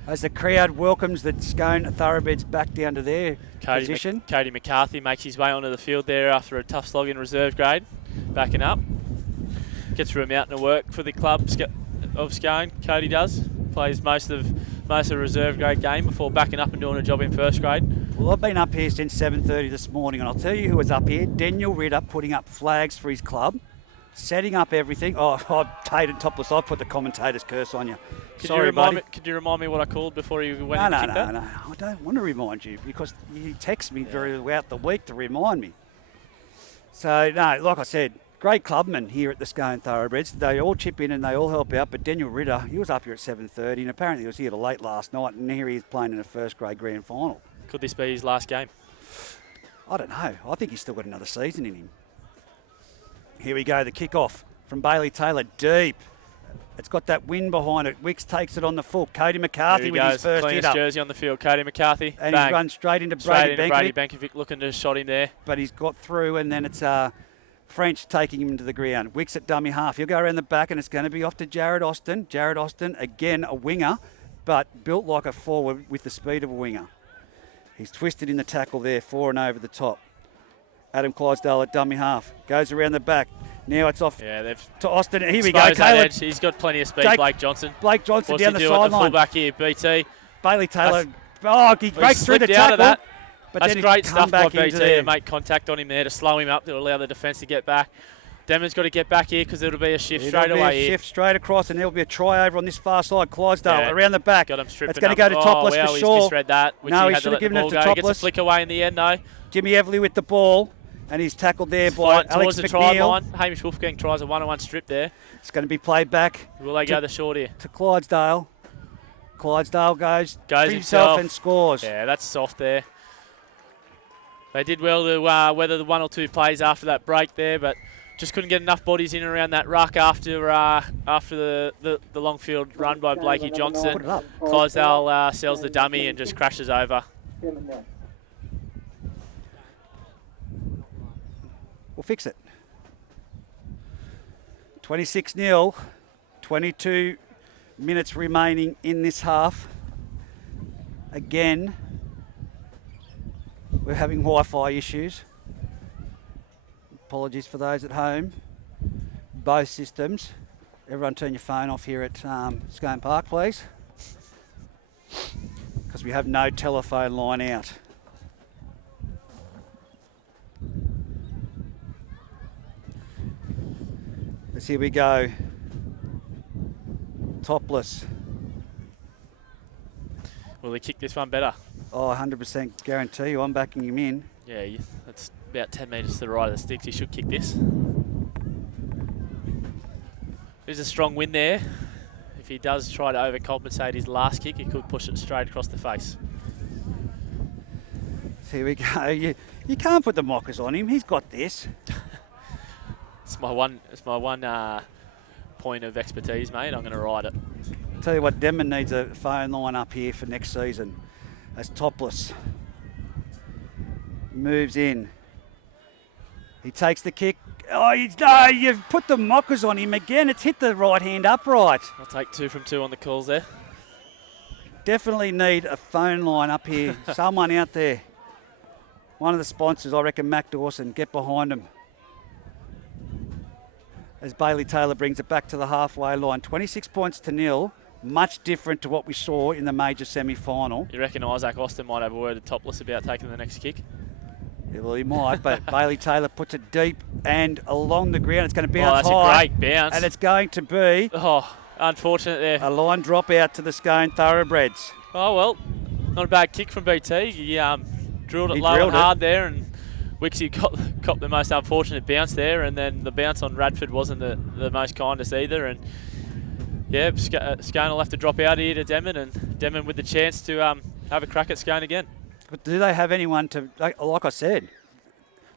as the crowd welcomes the Scone Thoroughbreds back down to their position. Cody McCarthy makes his way onto the field there after a tough slog in reserve grade, backing up. Gets through a mountain of work for the club of Scone. Cody does. Plays most of the reserve grade game before backing up and doing a job in first grade. Well, I've been up here since 7:30 this morning, and I'll tell you who was up here. Daniel Ritter putting up flags for his club, setting up everything. Oh, Tate and Topless, I've put the commentator's curse on you. Could you remind me what I called before you went and kicked that? No. I don't want to remind you because you text me throughout the week to remind me. So, no, like I said, great clubmen here at the Scone Thoroughbreds. They all chip in and they all help out, but Daniel Ritter, he was up here at 7:30 and apparently he was here till late last night, and here he is playing in a first grade grand final. Could this be his last game? I don't know. I think he's still got another season in him. Here we go, the kick-off from Bailey Taylor, deep. It's got that wind behind it. Wicks takes it on the full. Cody McCarthy with his first hit up. Jersey on the field. Cody McCarthy. And he's run straight into Brady Bankovic looking to shot him there. But he's got through, and then it's French taking him to the ground. Wicks at dummy half. He'll go around the back, and it's going to be off to Jared Austin. Jared Austin, again, a winger, but built like a forward with the speed of a winger. He's twisted in the tackle there, 4 and over the top. Adam Clydesdale at dummy half. Goes around the back. Now it's off to Austin. Here we go. Taylor. He's got plenty of speed, Blake Johnson. Blake Johnson What's down the sideline. The fullback here, BT. Bailey Taylor. He breaks through the tackle. But that's then great stuff by BT to make contact on him there, to slow him up, to allow the defence to get back. Denman's got to get back here because it'll be a shift straight away here. Shift straight across, and there'll be a try over on this far side. Clydesdale around the back. Got him stripping. It's going to go to Topless for sure. He's misread that. No, he should have given it to Topless. He gets a flick away in the end, though. Jimmy Everly with the ball, and he's tackled there by Alex McNeil. Try line. Hamish Wolfgang tries a 1-on-1 strip there. It's going to be played back. Will they go the short here? To Clydesdale. Clydesdale goes himself and scores. Yeah, that's soft there. They did well to weather the 1 or 2 plays after that break there, but just couldn't get enough bodies in around that ruck after the long field run by Blakey Johnson. Clydesdale sells the dummy and just crashes over. We'll fix it. 26-0, 22 minutes remaining in this half. Again, we're having Wi-Fi issues. Apologies for those at home. Both systems. Everyone turn your phone off here at Scone Park, please. Because we have no telephone line out. Let's here we go. Topless. Will he kick this one better? Oh, 100% guarantee you. I'm backing him in. Yeah, that's about 10 metres to the right of the sticks. He should kick this. There's a strong win there. If he does try to overcompensate his last kick, he could push it straight across the face. So here we go. You can't put the mockers on him. He's got this. It's my one point of expertise, mate. I'm going to ride it. Tell you what, Denman needs a phone line up here for next season. As Topless moves in. He takes the kick. Oh, no, you've put the mockers on him again. It's hit the right hand upright. I'll take 2 from 2 on the calls there. Definitely need a phone line up here. Someone out there. One of the sponsors, I reckon Mac Dawson, get behind him. As Bailey Taylor brings it back to the halfway line. 26 points to 0. Much different to what we saw in the major semi-final. You reckon Isaac Austin might have a word of Topless about taking the next kick? Yeah, well, he might, but Bailey Taylor puts it deep and along the ground. It's going to bounce high. Oh, that's a great bounce. And it's going to be... Oh, unfortunate there. A line drop out to the Scone Thoroughbreds. Oh, well, not a bad kick from BT. He drilled it low and hard there, and Wixie got the most unfortunate bounce there, and then the bounce on Radford wasn't the most kindest either. And yeah, Scone will have to drop out here to Denman, and Denman with the chance to have a crack at Scone again. But do they have anyone to, like I said,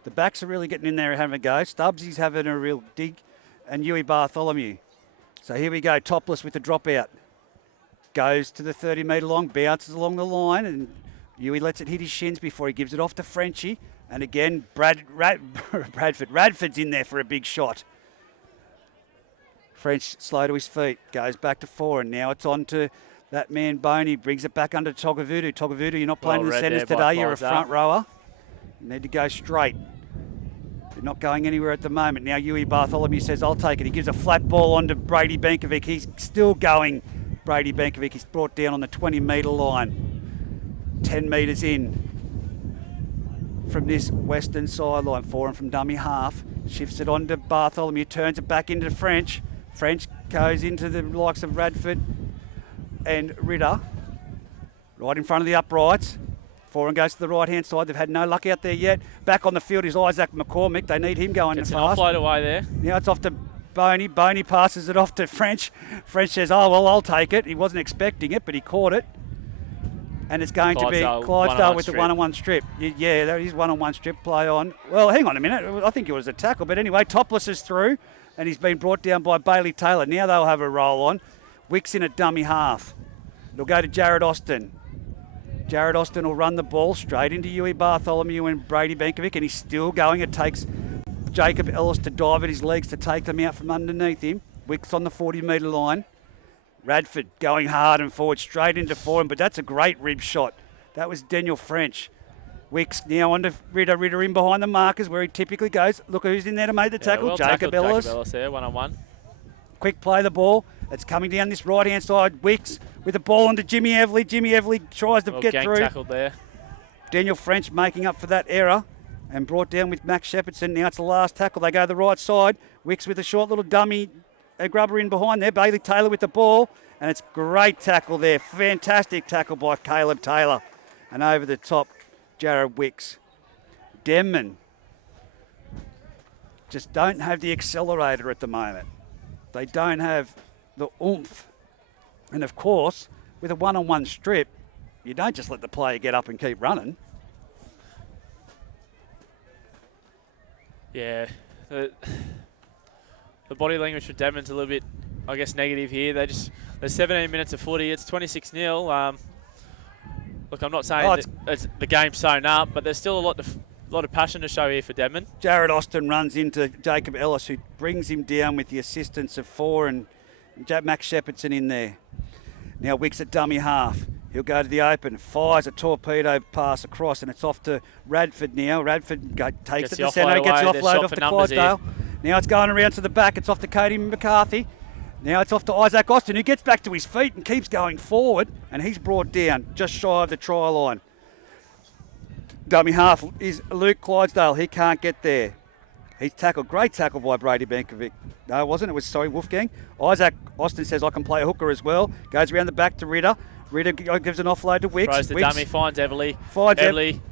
the backs are really getting in there and having a go. Stubbsy's having a real dig, and Huey Bartholomew. So here we go, Topless with the dropout. Goes to the 30-metre line, bounces along the line, and Huey lets it hit his shins before he gives it off to Frenchie. And again, Radford's in there for a big shot. French slow to his feet, goes back to 4, and now it's on to that man Boney, brings it back under Togavudu. Togavudu, you're not playing in the centres today, you're a front rower. You need to go straight. You're not going anywhere at the moment. Now Huey Bartholomew says, I'll take it. He gives a flat ball onto Brady Benkovic. He's still going, Brady Benkovic. He's brought down on the 20-metre line. 10 metres in from this western sideline. 4 and from dummy half. Shifts it on to Bartholomew, turns it back into French. French goes into the likes of Radford and Ritter, right in front of the uprights. 4 and goes to the right-hand side. They've had no luck out there yet. Back on the field is Isaac McCormick. They need him going fast. Gets an offload away there. Now it's off to Boney. Boney passes it off to French. French says, oh, well, I'll take it. He wasn't expecting it, but he caught it. And it's going to be Clydesdale with the one-on-one strip. Yeah, that is one-on-one strip play on. Well, hang on a minute. I think it was a tackle. But anyway, Topless is through, and he's been brought down by Bailey Taylor. Now they'll have a roll on. Wicks in at dummy half. It'll go to Jared Austin. Jared Austin will run the ball straight into Huey Bartholomew and Brady Benkovic, and he's still going. It takes Jacob Ellis to dive at his legs to take them out from underneath him. Wicks on the 40-metre line. Radford going hard and forward, straight into form, but that's a great rib shot. That was Daniel French. Wicks now on to Ritter. Ritter in behind the markers where he typically goes. Look who's in there to make the tackle. Well Jacob Ellis. Jacob Ellis there, one-on-one. Quick play the ball. It's coming down this right-hand side. Wicks with the ball onto Jimmy Evely. Jimmy Evely tries to get through. Tackled there. Daniel French making up for that error and brought down with Max Shepherdson. Now it's the last tackle. They go the right side. Wicks with a short little dummy grubber in behind there. Bailey Taylor with the ball. And it's great tackle there. Fantastic tackle by Caleb Taylor. And over the top, Jared Wicks. Denman just don't have the accelerator at the moment. They don't have the oomph. And of course, with a one-on-one strip, you don't just let the player get up and keep running. Yeah. The body language for Denman's a little bit, I guess, negative here. There's 17 minutes of footy. It's 26-0. Look, I'm not saying that the game's sewn up, but there's still a lot of passion to show here for Denman. Jared Austin runs into Jacob Ellis, who brings him down with the assistance of 4 and Max Shepherdson in there. Now Wicks at dummy half. He'll go to the open, fires a torpedo pass across, and it's off to Radford now. Radford takes it to centre, gets the offload off to Clydesdale. Now it's going around to the back. It's off to Cody McCarthy. Now it's off to Isaac Austin, who gets back to his feet and keeps going forward, and he's brought down just shy of the try line. Dummy half is Luke Clydesdale. He can't get there. He's tackled. Great tackle by Brady Benkovic. No, it wasn't. It was, Wolfgang. Isaac Austin says, I can play a hooker as well. Goes around the back to Ritter. Ritter gives an offload to Wicks. Throws the dummy, finds Everly.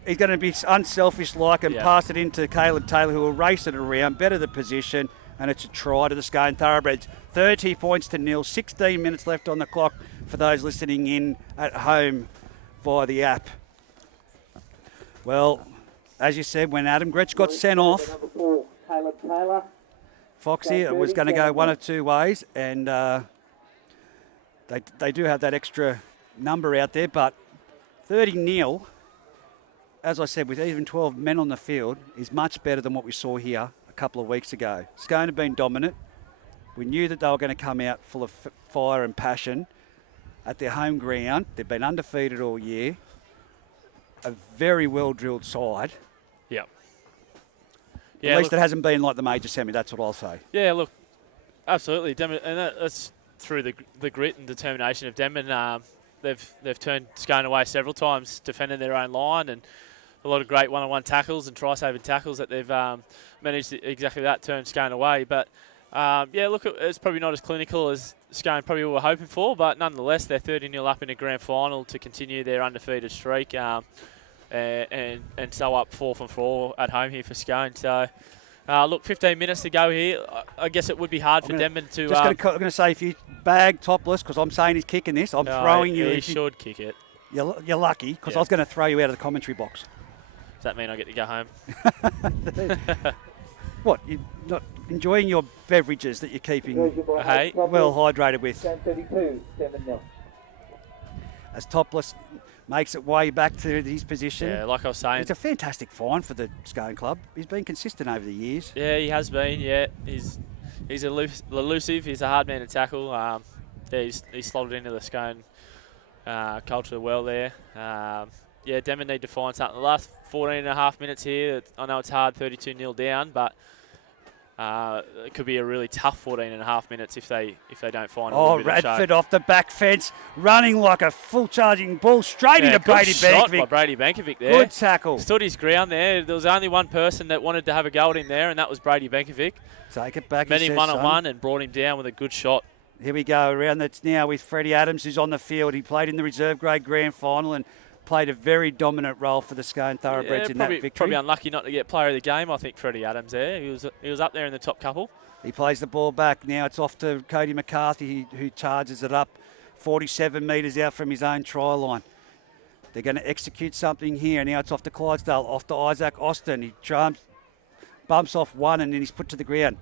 He's going to be unselfish-like and pass it into Caleb Taylor, who will race it around, better the position, and it's a try to the Scone Thoroughbreds. 30 points to 0, 16 minutes left on the clock for those listening in at home via the app. Well, as you said, when Adam Gretsch got sent off, Foxy, it was going to go one of two ways, and they do have that extra number out there, but 30-0, as I said, with even 12 men on the field, is much better than what we saw here a couple of weeks ago. Scone have been dominant. We knew that they were going to come out full of fire and passion at their home ground. They've been undefeated all year. A very well-drilled side. Yep. At least it hasn't been like the major semi, that's what I'll say. Yeah, look, absolutely. And that's through the grit and determination of Denman. They've turned Scone away several times, defending their own line, and a lot of great one-on-one tackles and try-saving tackles that they've managed exactly that, turn Scone away. But, yeah, look, it's probably not as clinical as Scone probably were hoping for, but nonetheless, they're 30-0 up in the grand final to continue their undefeated streak. And so up 4 from 4 at home here for Scone. So, look, 15 minutes to go here. I guess it would be hard for Denman to... I'm going to say, if you bag Topless, because I'm saying he's kicking this, I'm throwing you... He should kick it. You're lucky, because I was going to throw you out of the commentary box. Does that mean I get to go home? What, you're not enjoying your beverages that you're keeping Hey. well hydrated with? 32, 7-0. As Topless makes it way back to his position. Yeah, like I was saying. It's a fantastic find for the Scone Club. He's been consistent over the years. Yeah, he has been, yeah. He's elusive. He's a hard man to tackle. Yeah, he's slotted into the Scone culture well there. Yeah, Denman need to find something. The last 14 and a half minutes here, I know it's hard, 32-0 down, but it could be a really tough 14 and a half minutes if they don't find a little bit of show. Radford off the back fence, running like a full charging ball straight into Brady shot Bankovic. By Brady Bankovic there. Good tackle. Stood his ground there. There was only one person that wanted to have a go at him there, and that was Brady Bankovic. Take it back. Met him one-on-one and brought him down with a good shot. Here we go, around that's now with Freddie Adams, who's on the field. He played in the reserve grade grand final and played a very dominant role for the Scone Thoroughbreds in that victory. Probably unlucky not to get player of the game, I think, Freddie Adams there. He was up there in the top couple. He plays the ball back. Now it's off to Cody McCarthy, who charges it up 47 metres out from his own try line. They're going to execute something here. Now it's off to Clydesdale, off to Isaac Austin. He bumps off one and then he's put to the ground.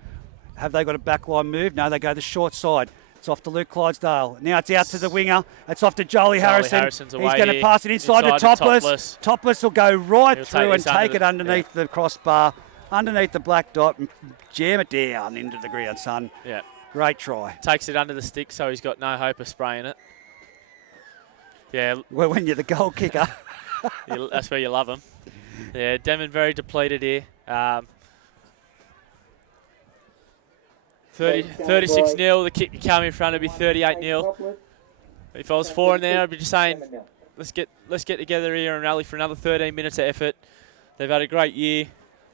Have they got a backline move? No, they go the short side. It's off to Luke Clydesdale. Now it's out to the winger. It's off to Jolie Harrison. He's going to pass it inside to Topless. Topless will go right through and take it underneath the crossbar, underneath the black dot, and jam it down into the ground, son. Yeah. Great try. Takes it under the stick, so he's got no hope of spraying it. Yeah. Well, when you're the goal kicker. That's where you love him. Yeah, Denman very depleted here. 36-0, the kick to come in front would be 38-0. If I was 4 in there, I'd be just saying, let's get together here and rally for another 13 minutes of effort. They've had a great year.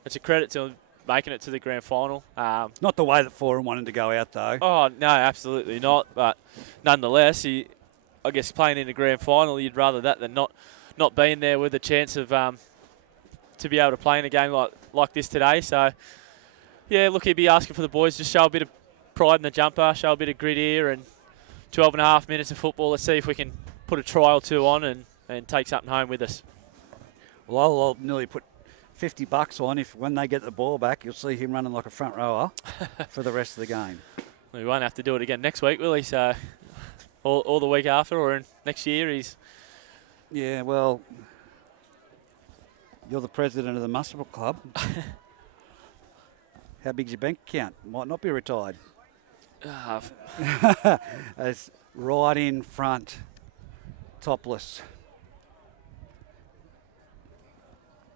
It's a credit to making it to the grand final. Not the way that Forum wanted to go out, though. Oh, no, absolutely not. But nonetheless, I guess playing in the grand final, you'd rather that than not being there with a chance of to be able to play in a game like this today. So, yeah, look, he'd be asking for the boys to show a bit of pride in the jumper, show a bit of grit here, and 12 and a half minutes of football. Let's see if we can put a try or two on and take something home with us. Well, I'll nearly put $50 on if when they get the ball back, you'll see him running like a front rower for the rest of the game. We won't have to do it again next week, will he? So, all the week after or next year, he's... Yeah, well, you're the president of the Muswell Club. How big's your bank account? Might not be retired. It's right in front, Topless.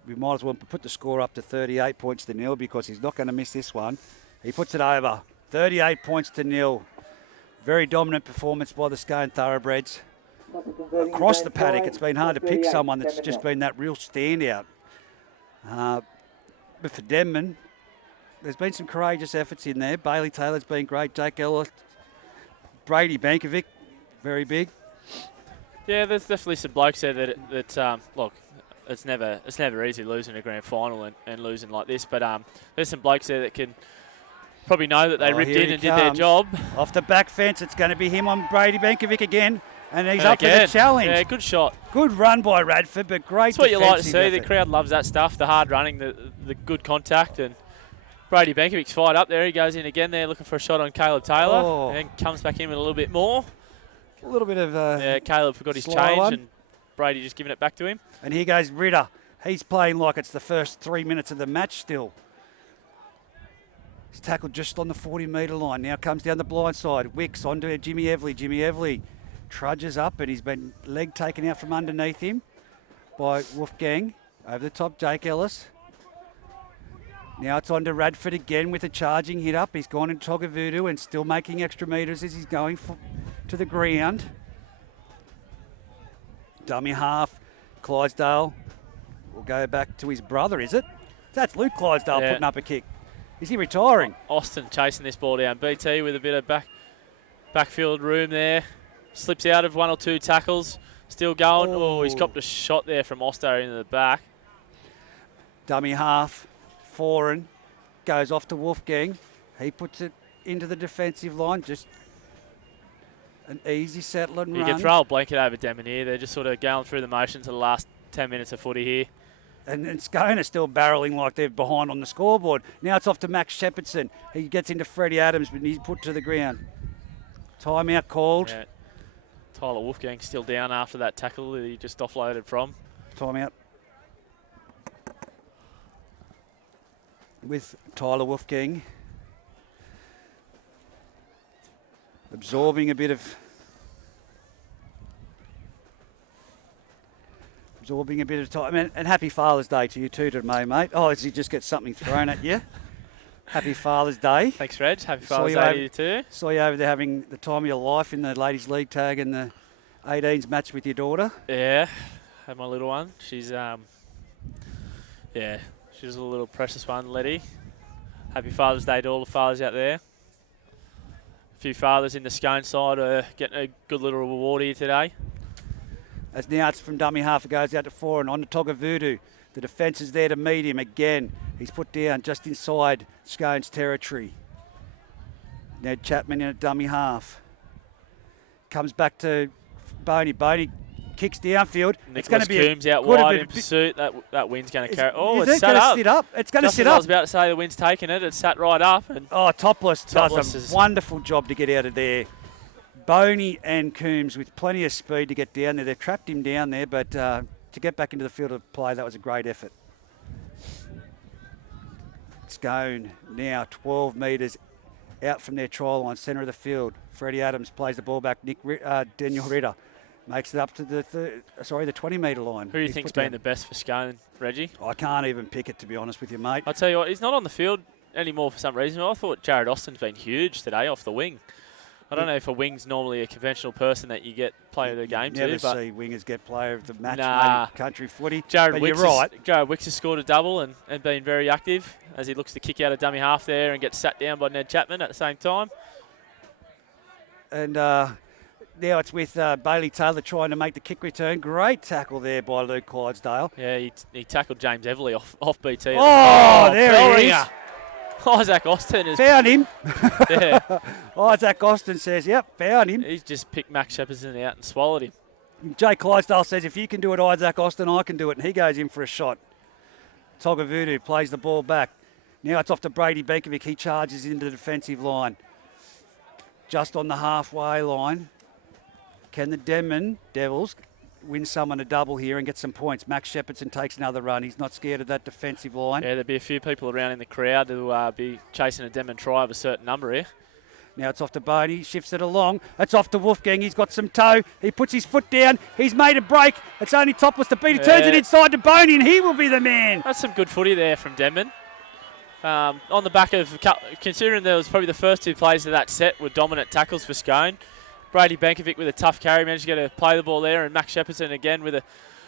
We might as well put the score up to 38 points to 0 because he's not going to miss this one. He puts it over. 38 points to 0. Very dominant performance by the Scone Thoroughbreds. Across the paddock, it's been hard to pick someone that's just been that real standout. But for Denman, there's been some courageous efforts in there. Bailey Taylor's been great. Jake Ellis, Brady Bankovic, very big. Yeah, there's definitely some blokes there that look, it's never easy losing a grand final and losing like this. But there's some blokes there that can probably know that they ripped in and did their job. Off the back fence, it's going to be him on Brady Bankovic again. And he's up for the challenge. Yeah, good shot. Good run by Radford, but great. That's what you like to see. Effort. The crowd loves that stuff, the hard running, the good contact. And Brady Bankovic's fired up there. He goes in again there looking for a shot on Caleb Taylor and comes back in with a little bit more. A little bit of yeah, Caleb forgot his slow change one. and Brady just giving it back to him. And here goes Ritter. He's playing like it's the first 3 minutes of the match still. He's tackled just on the 40-metre line. Now comes down the blind side. Wicks onto Jimmy Evely. Jimmy Evely trudges up and he's been leg taken out from underneath him by Wolfgang. Over the top, Jake Ellis. Now it's on to Radford again with a charging hit up. He's gone into Togavudu and still making extra metres as he's going to the ground. Dummy half. Clydesdale will go back to his brother, is it? That's Luke Clydesdale putting up a kick. Is he retiring? Austin chasing this ball down. BT with a bit of backfield room there. Slips out of 1 or 2 tackles. Still going. Oh, he's copped a shot there from Oster into the back. Dummy half. Foreign goes off to Wolfgang. He puts it into the defensive line. Just an easy settle and You run. can throw a blanket over Demon here. They're just sort of going through the motions of the last 10 minutes of footy here. And Scone still barrelling like they're behind on the scoreboard. Now it's off to Max Shepherdson. He gets into Freddie Adams, but he's put to the ground. Timeout called. Yeah. Tyler Wolfgang still down after that tackle that he just offloaded from. Timeout. With Tyler Wolfgang absorbing a bit of time. And happy Father's Day to you too today, mate. Oh, as you just get something thrown at you. Happy Father's Day. Thanks, Reg. Happy Father's Day to you too. Saw you over there having the time of your life in the Ladies League tag and the 18s match with your daughter. Yeah, had my little one. She's she's a little precious one, Letty. Happy Father's Day to all the fathers out there. A few fathers in the Scone side are getting a good little reward here today. As now it's from dummy half, it goes out to 4 and on to Togavudu. The defence is there to meet him again. He's put down just inside Scone's territory. Ned Chapman in a dummy half. Comes back to Boney. Boney kicks downfield. It's going to be Coombs out wide in pursuit. That wind's going to carry. Oh, it's sat up. Sit up. It's going to sit up. I was about to say the wind's taken it. It's sat right up. And Topless does a wonderful job to get out of there. Boney and Coombs with plenty of speed to get down there. They've trapped him down there, but to get back into the field of play, that was a great effort. Scone now 12 metres out from their try line, centre of the field. Freddie Adams plays the ball back. Daniel Ritter makes it up to the 20-metre line. Who do you think's been the best for Scone, Reggie? I can't even pick it, to be honest with you, mate. I'll tell you what, he's not on the field anymore for some reason. I thought Jared Austin's been huge today off the wing. I don't know if a wing's normally a conventional person that you get player of the game to. Never see wingers get player of the match, nah. mate, in country footy. Jared Wicks has scored a double and been very active as he looks to kick out a dummy half there and get sat down by Ned Chapman at the same time. And now it's with Bailey Taylor trying to make the kick return. Great tackle there by Luke Clydesdale. Yeah, he tackled James Everly off BT. There he is. Isaac Austin has found him. Yeah. Isaac Austin says, yep, found him. He's just picked Max Shepherdson out and swallowed him. Jay Clydesdale says, if you can do it, Isaac Austin, I can do it. And he goes in for a shot. Togavudu plays the ball back. Now it's off to Brady Benkovic. He charges into the defensive line. Just on the halfway line. Can the Denman Devils win someone a double here and get some points? Max Shepherdson takes another run. He's not scared of that defensive line. Yeah, there'll be a few people around in the crowd who'll be chasing a Denman try of a certain number here. Now it's off to Boney, shifts it along. It's off to Wolfgang. He's got some toe. He puts his foot down. He's made a break. It's only Topless to beat. He turns it inside to Boney, and he will be the man. That's some good footy there from Denman. On the back of, considering there was probably the first 2 plays of that set were dominant tackles for Scone. Brady Benkovic with a tough carry, managed to get a play the ball there, and Max Shepherdson again with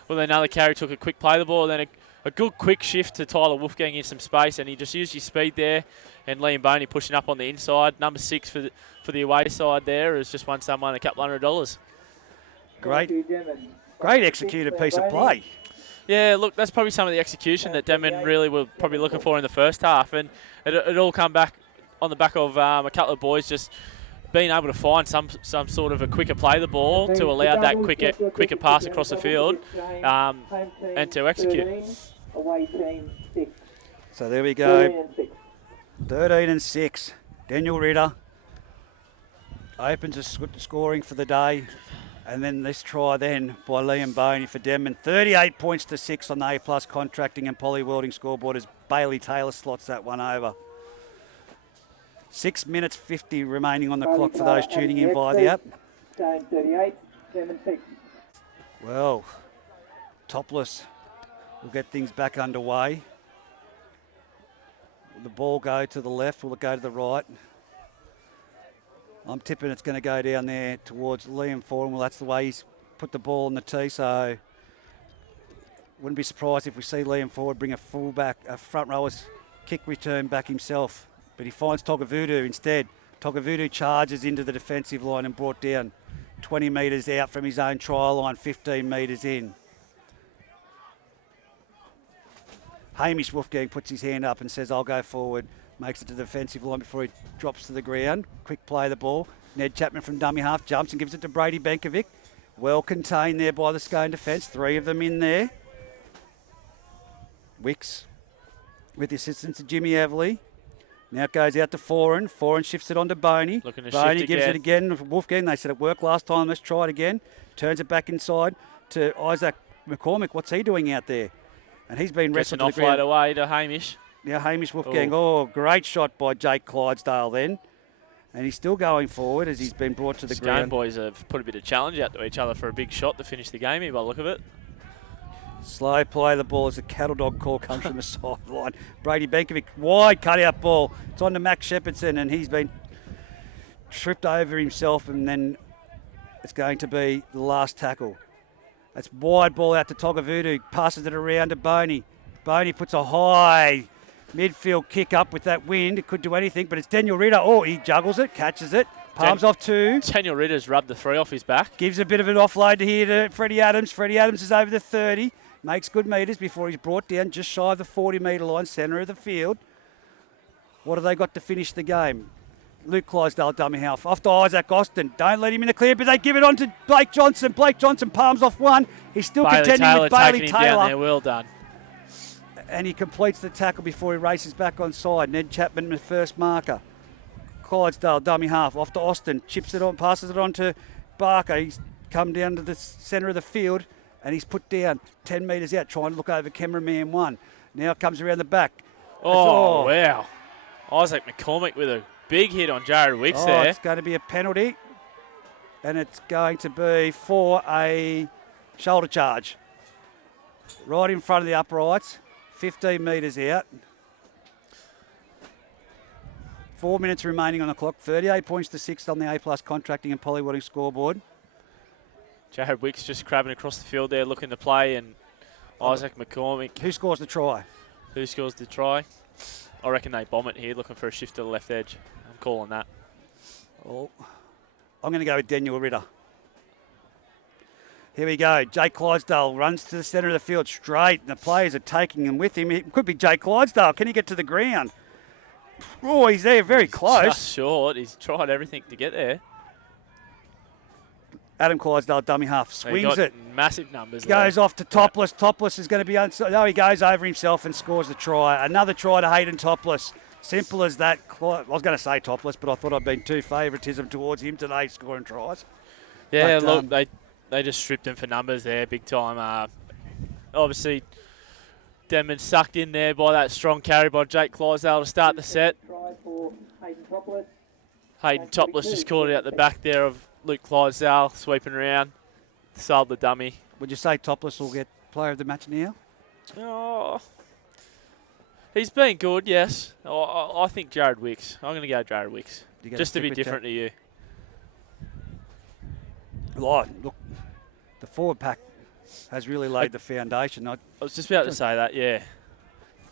another carry took a quick play the ball, and then a good quick shift to Tyler Wolfgang in some space, and he just used his speed there, and Liam Boney pushing up on the inside. Number 6 for the away side there has just won someone $200. Great executed piece of play. Yeah, look, that's probably some of the execution that Denman really were probably looking for in the first half, and it all come back on the back of a couple of boys just being able to find some sort of a quicker play the ball to allow that quicker pass across the field and to execute. So there we go. 13 and 6. Daniel Ritter opens the scoring for the day. And then this try then by Liam Boney for Denman. 38 points to 6 on the A+ contracting and poly welding scoreboard as Bailey Taylor slots that one over. 6 minutes 50 remaining on the clock for those tuning in via the app. Game 38, 7-6. Well, Topless will get things back underway. Will the ball go to the left? Will it go to the right? I'm tipping it's going to go down there towards Liam Foran. Well, that's the way he's put the ball on the tee, so wouldn't be surprised if we see Liam Foran bring a front rower's kick return back himself. But he finds Togavudu instead. Togavudu charges into the defensive line and brought down 20 metres out from his own try line, 15 metres in. Hamish Wolfgang puts his hand up and says, I'll go forward. Makes it to the defensive line before he drops to the ground. Quick play of the ball. Ned Chapman from dummy half jumps and gives it to Brady Benkovic. Well contained there by the Scone defence. 3 of them in there. Wicks with the assistance of Jimmy Everly. Now it goes out to Foran. Foran shifts it on to Boney. Boney gives it again. Wolfgang, they said it worked last time. Let's try it again. Turns it back inside to Isaac McCormick. What's he doing out there? And he's been wrestled to the ground. Offload away to Hamish. Now Hamish Wolfgang. Oh, great shot by Jake Clydesdale then. And he's still going forward as he's been brought to the ground. Boys have put a bit of challenge out to each other for a big shot to finish the game here by the look of it. Slow play of the ball as a cattle dog call comes from the sideline. Brady Benkovic, wide cutout ball. It's on to Max Shepherdson and he's been tripped over himself, and then it's going to be the last tackle. That's wide ball out to Togavudu, passes it around to Boney. Boney puts a high midfield kick up with that wind. It could do anything, but it's Daniel Ritter. Oh, he juggles it, catches it, palms off 2. Daniel Ritter's rubbed the 3 off his back. Gives a bit of an offload to here to Freddie Adams. Freddie Adams is over the 30. Makes good metres before he's brought down just shy of the 40-metre line, centre of the field. What have they got to finish the game? Luke Clydesdale, dummy half. Off to Isaac Austin. Don't let him in the clear, but they give it on to Blake Johnson. Blake Johnson palms off 1. He's still contending with Bailey Taylor. Down there. Well done. And he completes the tackle before he races back on side. Ned Chapman, the first marker. Clydesdale, dummy half. Off to Austin. Chips it on, passes it on to Barker. He's come down to the centre of the field. And he's put down 10 metres out, trying to look over cameraman 1. Now it comes around the back. Oh, wow. Isaac McCormick with a big hit on Jared Wicks there. It's going to be a penalty. And it's going to be for a shoulder charge. Right in front of the uprights. 15 metres out. 4 minutes remaining on the clock. 38 points to 6 on the A+ contracting and polywelding scoreboard. Jared Wicks just crabbing across the field there, looking to play, and Isaac McCormick. Who scores the try? Who scores the try? I reckon they bomb it here, looking for a shift to the left edge. I'm calling that. Oh, I'm going to go with Daniel Ritter. Here we go. Jake Clydesdale runs to the centre of the field straight, and the players are taking him with him. It could be Jake Clydesdale. Can he get to the ground? Oh, he's there, very close. Just short. He's tried everything to get there. Adam Clydesdale, dummy half, swings it. Massive numbers. Goes off to Topless. Yep. Topless is going to be no, he goes over himself and scores the try. Another try to Hayden Topless. Simple as that. I was going to say Topless, but I thought I'd been too favouritism towards him today scoring tries. Yeah, but, look, they just stripped him for numbers there, big time. Obviously, Denman sucked in there by that strong carry by Jake Clydesdale to start the set. Try for Hayden Topless. Hayden Topless just caught it out the back there of Luke Clydesdale, sweeping around, sold the dummy. Would you say Topless will get player of the match now? Oh, he's been good, yes. I think Jared Wicks. I'm going to go Jared Wicks, just to be different to you. Look, the forward pack has really laid the foundation. I was just about to say that, yeah.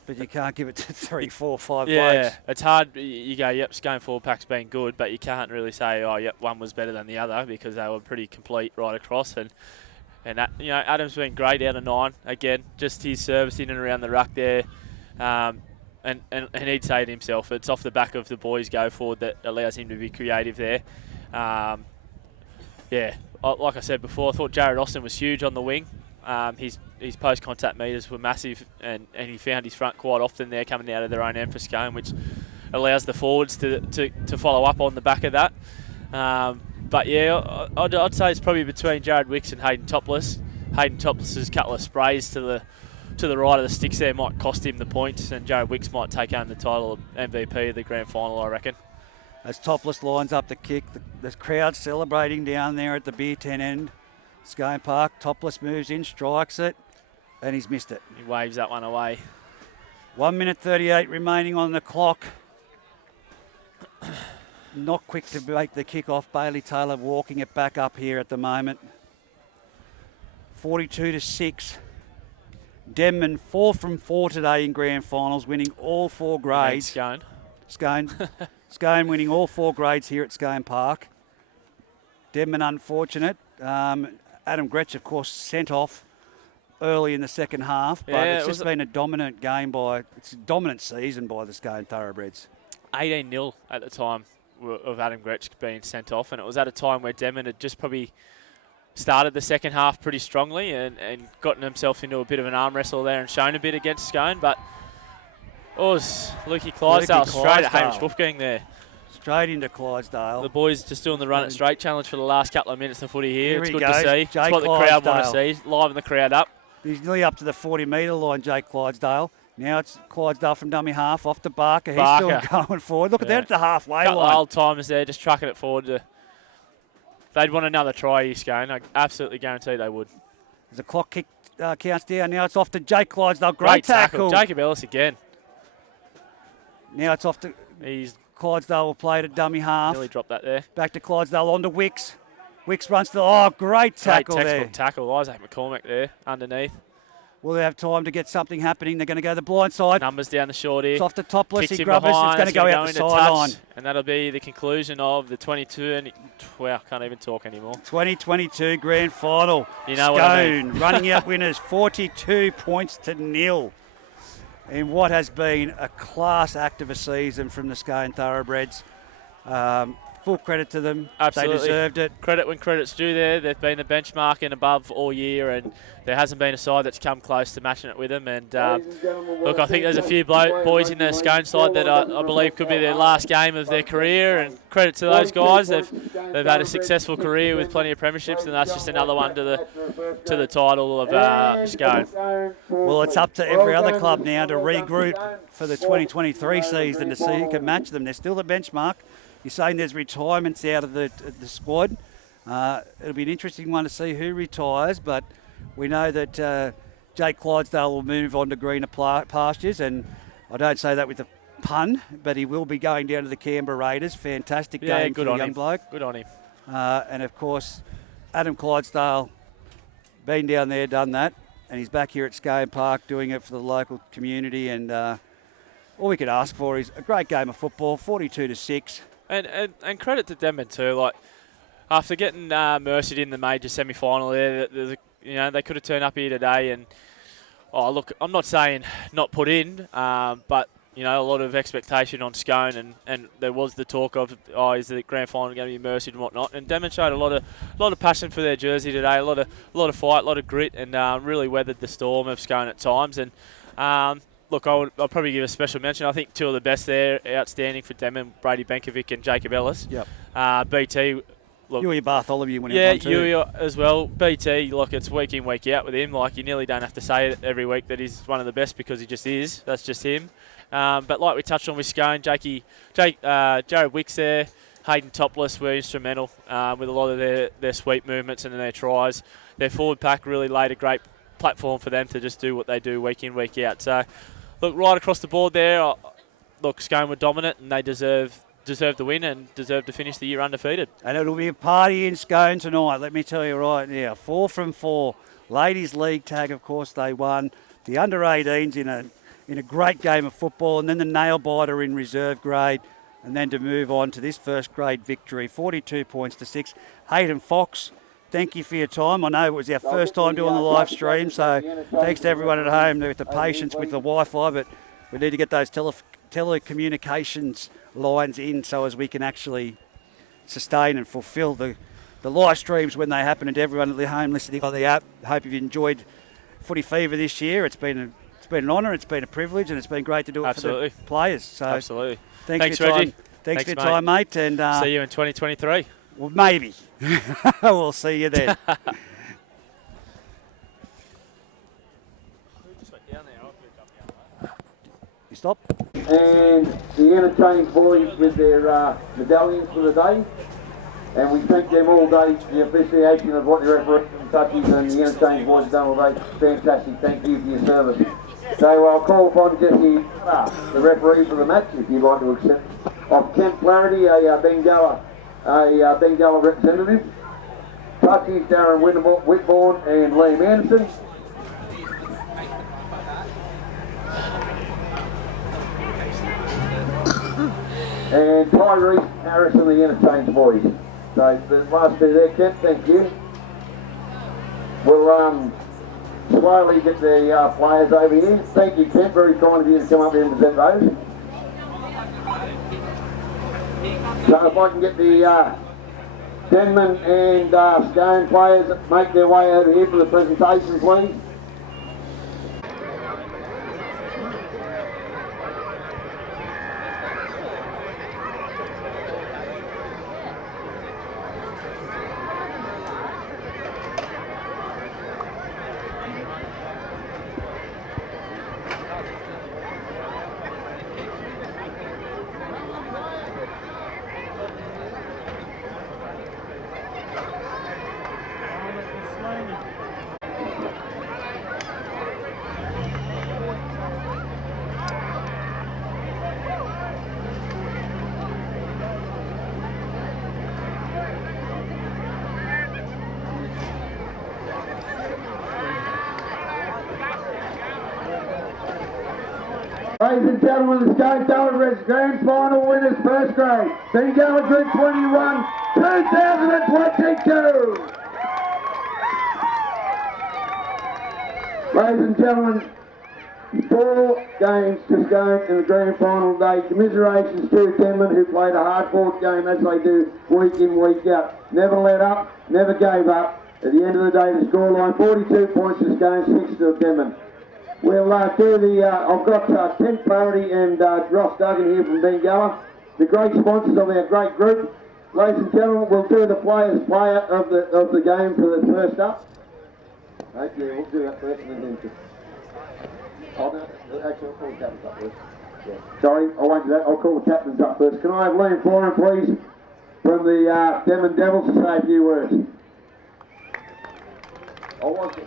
But you can't give it to 3, 4, 5 blokes. Yeah, it's hard. You go, yep, Scone forward pack's been good, but you can't really say, oh, yep, one was better than the other because they were pretty complete right across. And that, Adam's been great out of 9. Again, just his service in and around the ruck there. And he'd say it himself, it's off the back of the boys go forward that allows him to be creative there. Like I said before, I thought Jared Austin was huge on the wing. His post-contact meters were massive, and he found his front quite often there coming out of their own end for Scone, which allows the forwards to follow up on the back of that. But yeah, I'd say it's probably between Jared Wicks and Hayden Topless. Hayden Topless's couple of sprays to the right of the sticks there might cost him the points, and Jared Wicks might take home the title of MVP of the grand final, I reckon. As Topless lines up the kick, the crowd celebrating down there at the beer tent end. Scone Park, Topless moves in, strikes it, and he's missed it. He waves that one away. 1 minute 38 remaining on the clock. Not quick to make the kick off. Bailey Taylor walking it back up here at the moment. 42-6. Denman 4 from 4 today in grand finals, winning all 4 grades. Scone winning all 4 grades here at Scone Park. Denman unfortunate. Adam Gretsch, of course, sent off early in the second half, but it's just been a dominant game it's a dominant season by the Scone Thoroughbreds. 18-0 at the time of Adam Gretsch being sent off, and it was at a time where Denman had just probably started the second half pretty strongly and gotten himself into a bit of an arm wrestle there and shown a bit against Scone, but it was Lukey Clydesdale straight at Hamish Wolfgang there. Straight into Clydesdale. The boys just doing the run it straight challenge for the last couple of minutes of footy here. It's good to see. Jake it's what the crowd want to Clydesdale. see. Liven the crowd up. He's nearly up to the 40-metre line, Jake Clydesdale. Now it's Clydesdale from dummy half, off to Barker. He's still going forward. Look at that at the halfway couple line. Of old timers there just trucking it forward. They'd want another try here, Scone. I absolutely guarantee they would. As the clock counts down, now it's off to Jake Clydesdale. Great tackle. Jacob Ellis again. Now it's off to Clydesdale will play it at dummy half. Nearly dropped that there. Back to Clydesdale, on to Wicks. Wicks runs to great tackle there. Great textbook tackle. Isaac McCormick there underneath. Will they have time to get something happening? They're going to go the blind side. Numbers down the short here. It's off the Topless. Kicks He him grubs. It's behind. going to go out the sideline. And that'll be the conclusion of the 22 and can't even talk anymore. 2022 grand final. You know what I mean. Running out winners 42 points to 0. In what has been a class act of a season from the Scone Thoroughbreds. Full credit to them. Absolutely. They deserved it. Credit when credit's due there. They've been the benchmark and above all year, and there hasn't been a side that's come close to matching it with them. And look, I think there's a few boys in the Scone side that I believe could be their last game of their career, and credit to those guys. They've had a successful career with plenty of premierships, and that's just another one to the title of Scone. Well, it's up to every other club now to regroup for the 2023 season to see who can match them. They're still the benchmark. You're saying there's retirements out of the squad. It'll be an interesting one to see who retires, but we know that Jake Clydesdale will move on to greener pastures, and I don't say that with a pun, but he will be going down to the Canberra Raiders. Fantastic game for the young bloke. Good on him. And, of course, Adam Clydesdale, been down there, done that, and he's back here at Scone Park doing it for the local community, and all we could ask for is a great game of football, 42-6. And credit to Denman too. Like after getting mercied in the major semi-final there, they could have turned up here today. And look, I'm not saying not put in, but a lot of expectation on Scone, and there was the talk of is the grand final going to be mercied and whatnot. And Denman showed a lot of passion for their jersey today, a lot of fight, a lot of grit, and really weathered the storm of Scone at times. And look, I'll probably give a special mention. I think two of the best there, outstanding for Denman, Brady Benkovic and Jacob Ellis. Yep. BT, look. Yui Bartholomew when yeah, Yui as well. BT, look, it's week in, week out with him. Like, you nearly don't have to say it every week that he's one of the best because he just is. That's just him. But like we touched on with Scone, Jared Wicks there, Hayden Topless were instrumental with a lot of their sweep movements and their tries. Their forward pack really laid a great platform for them to just do what they do week in, week out. So, look, right across the board there, Scone were dominant and they deserve the win and deserve to finish the year undefeated. And it'll be a party in Scone tonight, let me tell you right now. 4 from 4. Ladies League tag, of course, they won. The under-18s in a great game of football, and then the nail-biter in reserve grade, and then to move on to this first grade victory, 42 points to 6. Hayden Fox, thank you for your time. I know it was our first time doing the live stream, so thanks to everyone at home with the patience with the Wi-Fi, but we need to get those telecommunications lines in so as we can actually sustain and fulfil the live streams when they happen, and to everyone at home listening on the app. Hope you've enjoyed Footy Fever this year. It's been an honour, it's been a privilege, and it's been great to do it for the players. So absolutely. Thanks for your Reggie. time. Thanks for your time, mate. And see you in 2023. Well, maybe. We'll see you then. You stop? And the Interchange boys with their medallions for the day. And we thank them all day for the appreciation of what the referee and touches and the Interchange boys have done all day. Fantastic. Thank you for your service. So I'll call upon Jesse, the referee for the match, if you'd like to accept. Of Kent Flaherty, a Bengala representative. Touchies, Darren Whitbourne and Liam Anderson. And Tyrese Harrison, the Interchange boys. So the last two there, Kent, thank you. We'll slowly get the players over here. Thank you, Kent, very kind of you to come up here and present those. So if I can get the Denman and Scone players make their way over here for the presentation, please. Ladies and gentlemen, the Skate Celebrate Grand Final winners, first grade, Bengala Group 21, 2022. Ladies and gentlemen, 4 games just going in the grand final today. Commiserations to Denman, who played a hard-fought game as they do week in, week out. Never let up, never gave up. At the end of the day, the scoreline 42 points this game, 6 to Denman. We'll do the, I've got Kent Flaherty and Ross Duggan here from Bengala, the great sponsors of our great group. Ladies and gentlemen, we'll do the player of the game for the first up. Okay, we'll do that first and then actually, I'll call the captains up first. Yeah. Sorry, I won't do that. I'll call the captains up first. Can I have Liam Florin, please, from the Denman Devils to say a few words? I want you.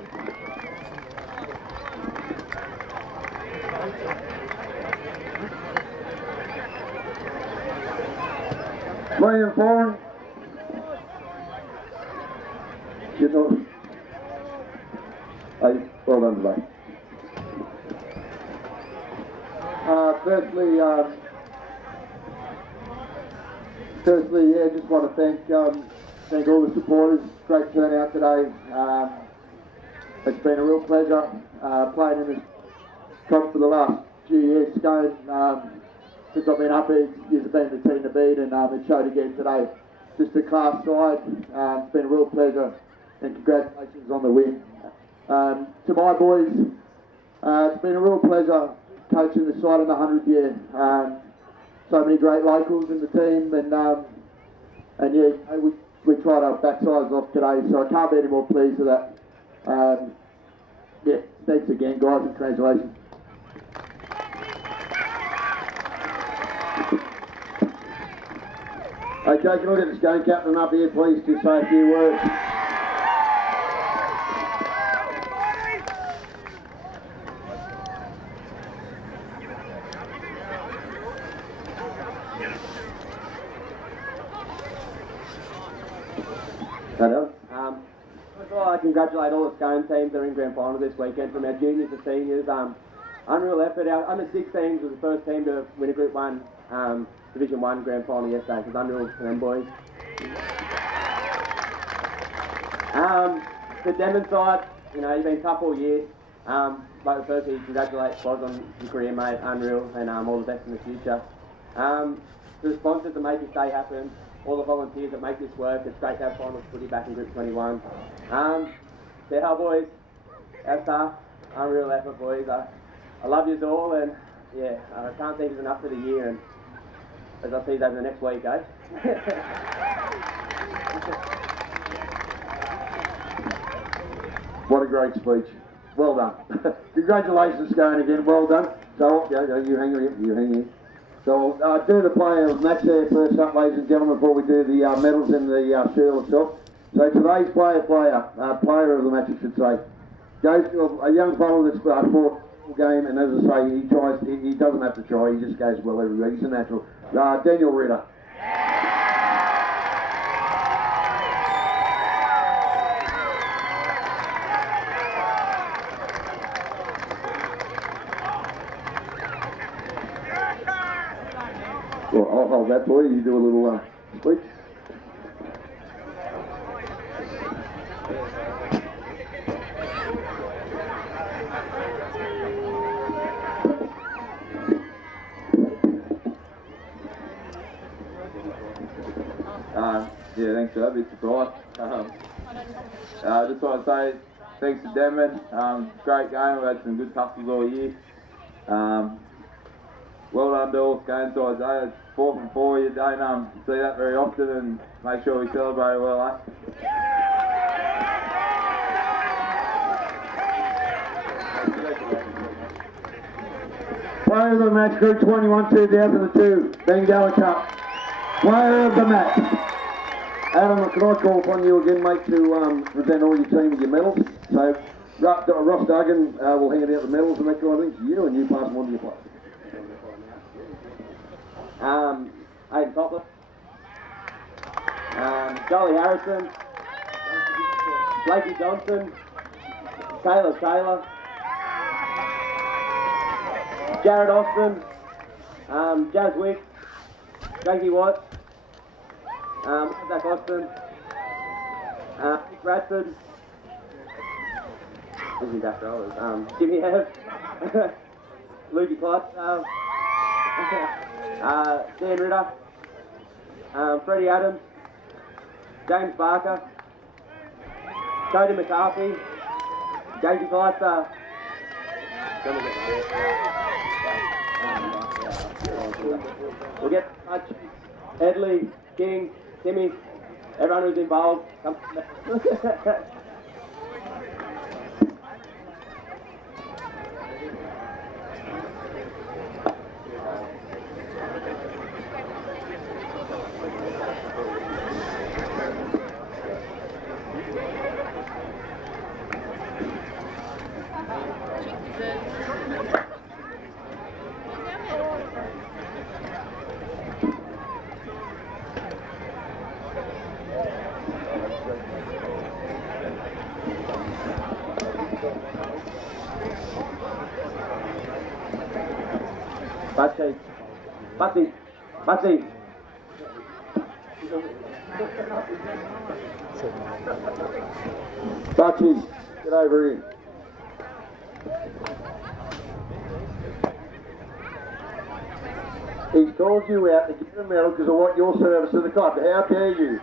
Liam Florin. You know, well done today. Firstly, yeah, just want to thank all the supporters. Great turnout today. It's been a real pleasure playing in this comp for the last few years. Scone, since I've been up here, you've been the team to beat, and it showed again today. Just a class side. It's been a real pleasure, and congratulations on the win. To my boys, it's been a real pleasure coaching the side in the 100th year. So many great locals in the team, and yeah, we tried our backsides off today, so I can't be any more pleased with that. Yeah, thanks again, guys, and congratulations. Okay, can I get this game captain up here, please, to say a few words? First of all, I congratulate all the Scone teams that are in grand final this weekend, from our juniors to seniors. Unreal effort. Our under 16s was the first team to win a Group 1 Division 1 grand final yesterday. It was unreal for them boys. The Denman side, you know, you've been tough all year. But firstly, congratulate Boz on your career, mate. Unreal, and all the best in the future. To the sponsors that make this day happen, all the volunteers that make this work. It's great to have finals footy back in Group 21. Our boys, our staff, unreal effort, boys. I love you all, and yeah, I can't thank you enough for the year, and as I see over the next week, eh? What a great speech. Well done. Congratulations, Scone, again. Well done. So, you hang here. So, do the player of the match there first up, ladies and gentlemen, before we do the medals and the shield itself. So, today's player of the match, I should say, goes to a young fellow that's fought the game, and as I say, he doesn't have to try, he just goes well everywhere. He's a natural. Daniel Ritter. Well, I'll hold that for you. You do a little speech. Yeah, thanks for that. Bit surprised. I just want to say thanks to Denman. Great game. We've had some good tussles all year. Well done to all game sides. It's 4 from 4. You don't see that very often, and make sure we celebrate well, eh? Player of the match, Group 21, 2002, Bengala Cup. Player of the match. Adam, can I call upon you again, mate, to present all your team with your medals? So, Ross Duggan will hand out the medals and that kind of thing to you, and you pass them on to your players. Aidan Topler, Charlie Harrison, Blakey Johnson, Taylor, Jared Austin, Jazz Wick, Jakey White, Zach Austin, Nick Radford, Jimmy Ev, Lukey Klotz, Dan Ritter, Freddie Adams, James Barker, Cody McCarthy, Jakey Klotz, we'll get Edley, King, Timmy, everyone who's involved. Come. Butty. Butchie, get over here. He's called you out to give him a medal because of what your service to the club. How dare you?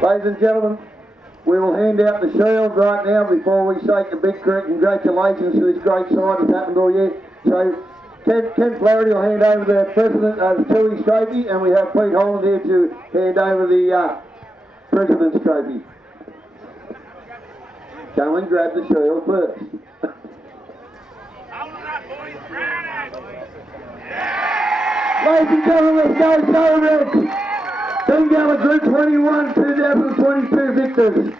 Ladies and gentlemen, we will hand out the shield right now before we say a big congratulations to this great side that's happened all year. So Ken Flaherty will hand over the president of the Tooheys Trophy, and we have Pete Holland here to hand over the President's Trophy. Come and grab the shield first. Ladies and gentlemen, let's go Celebrate! Bengala Group 21, 2022 victors.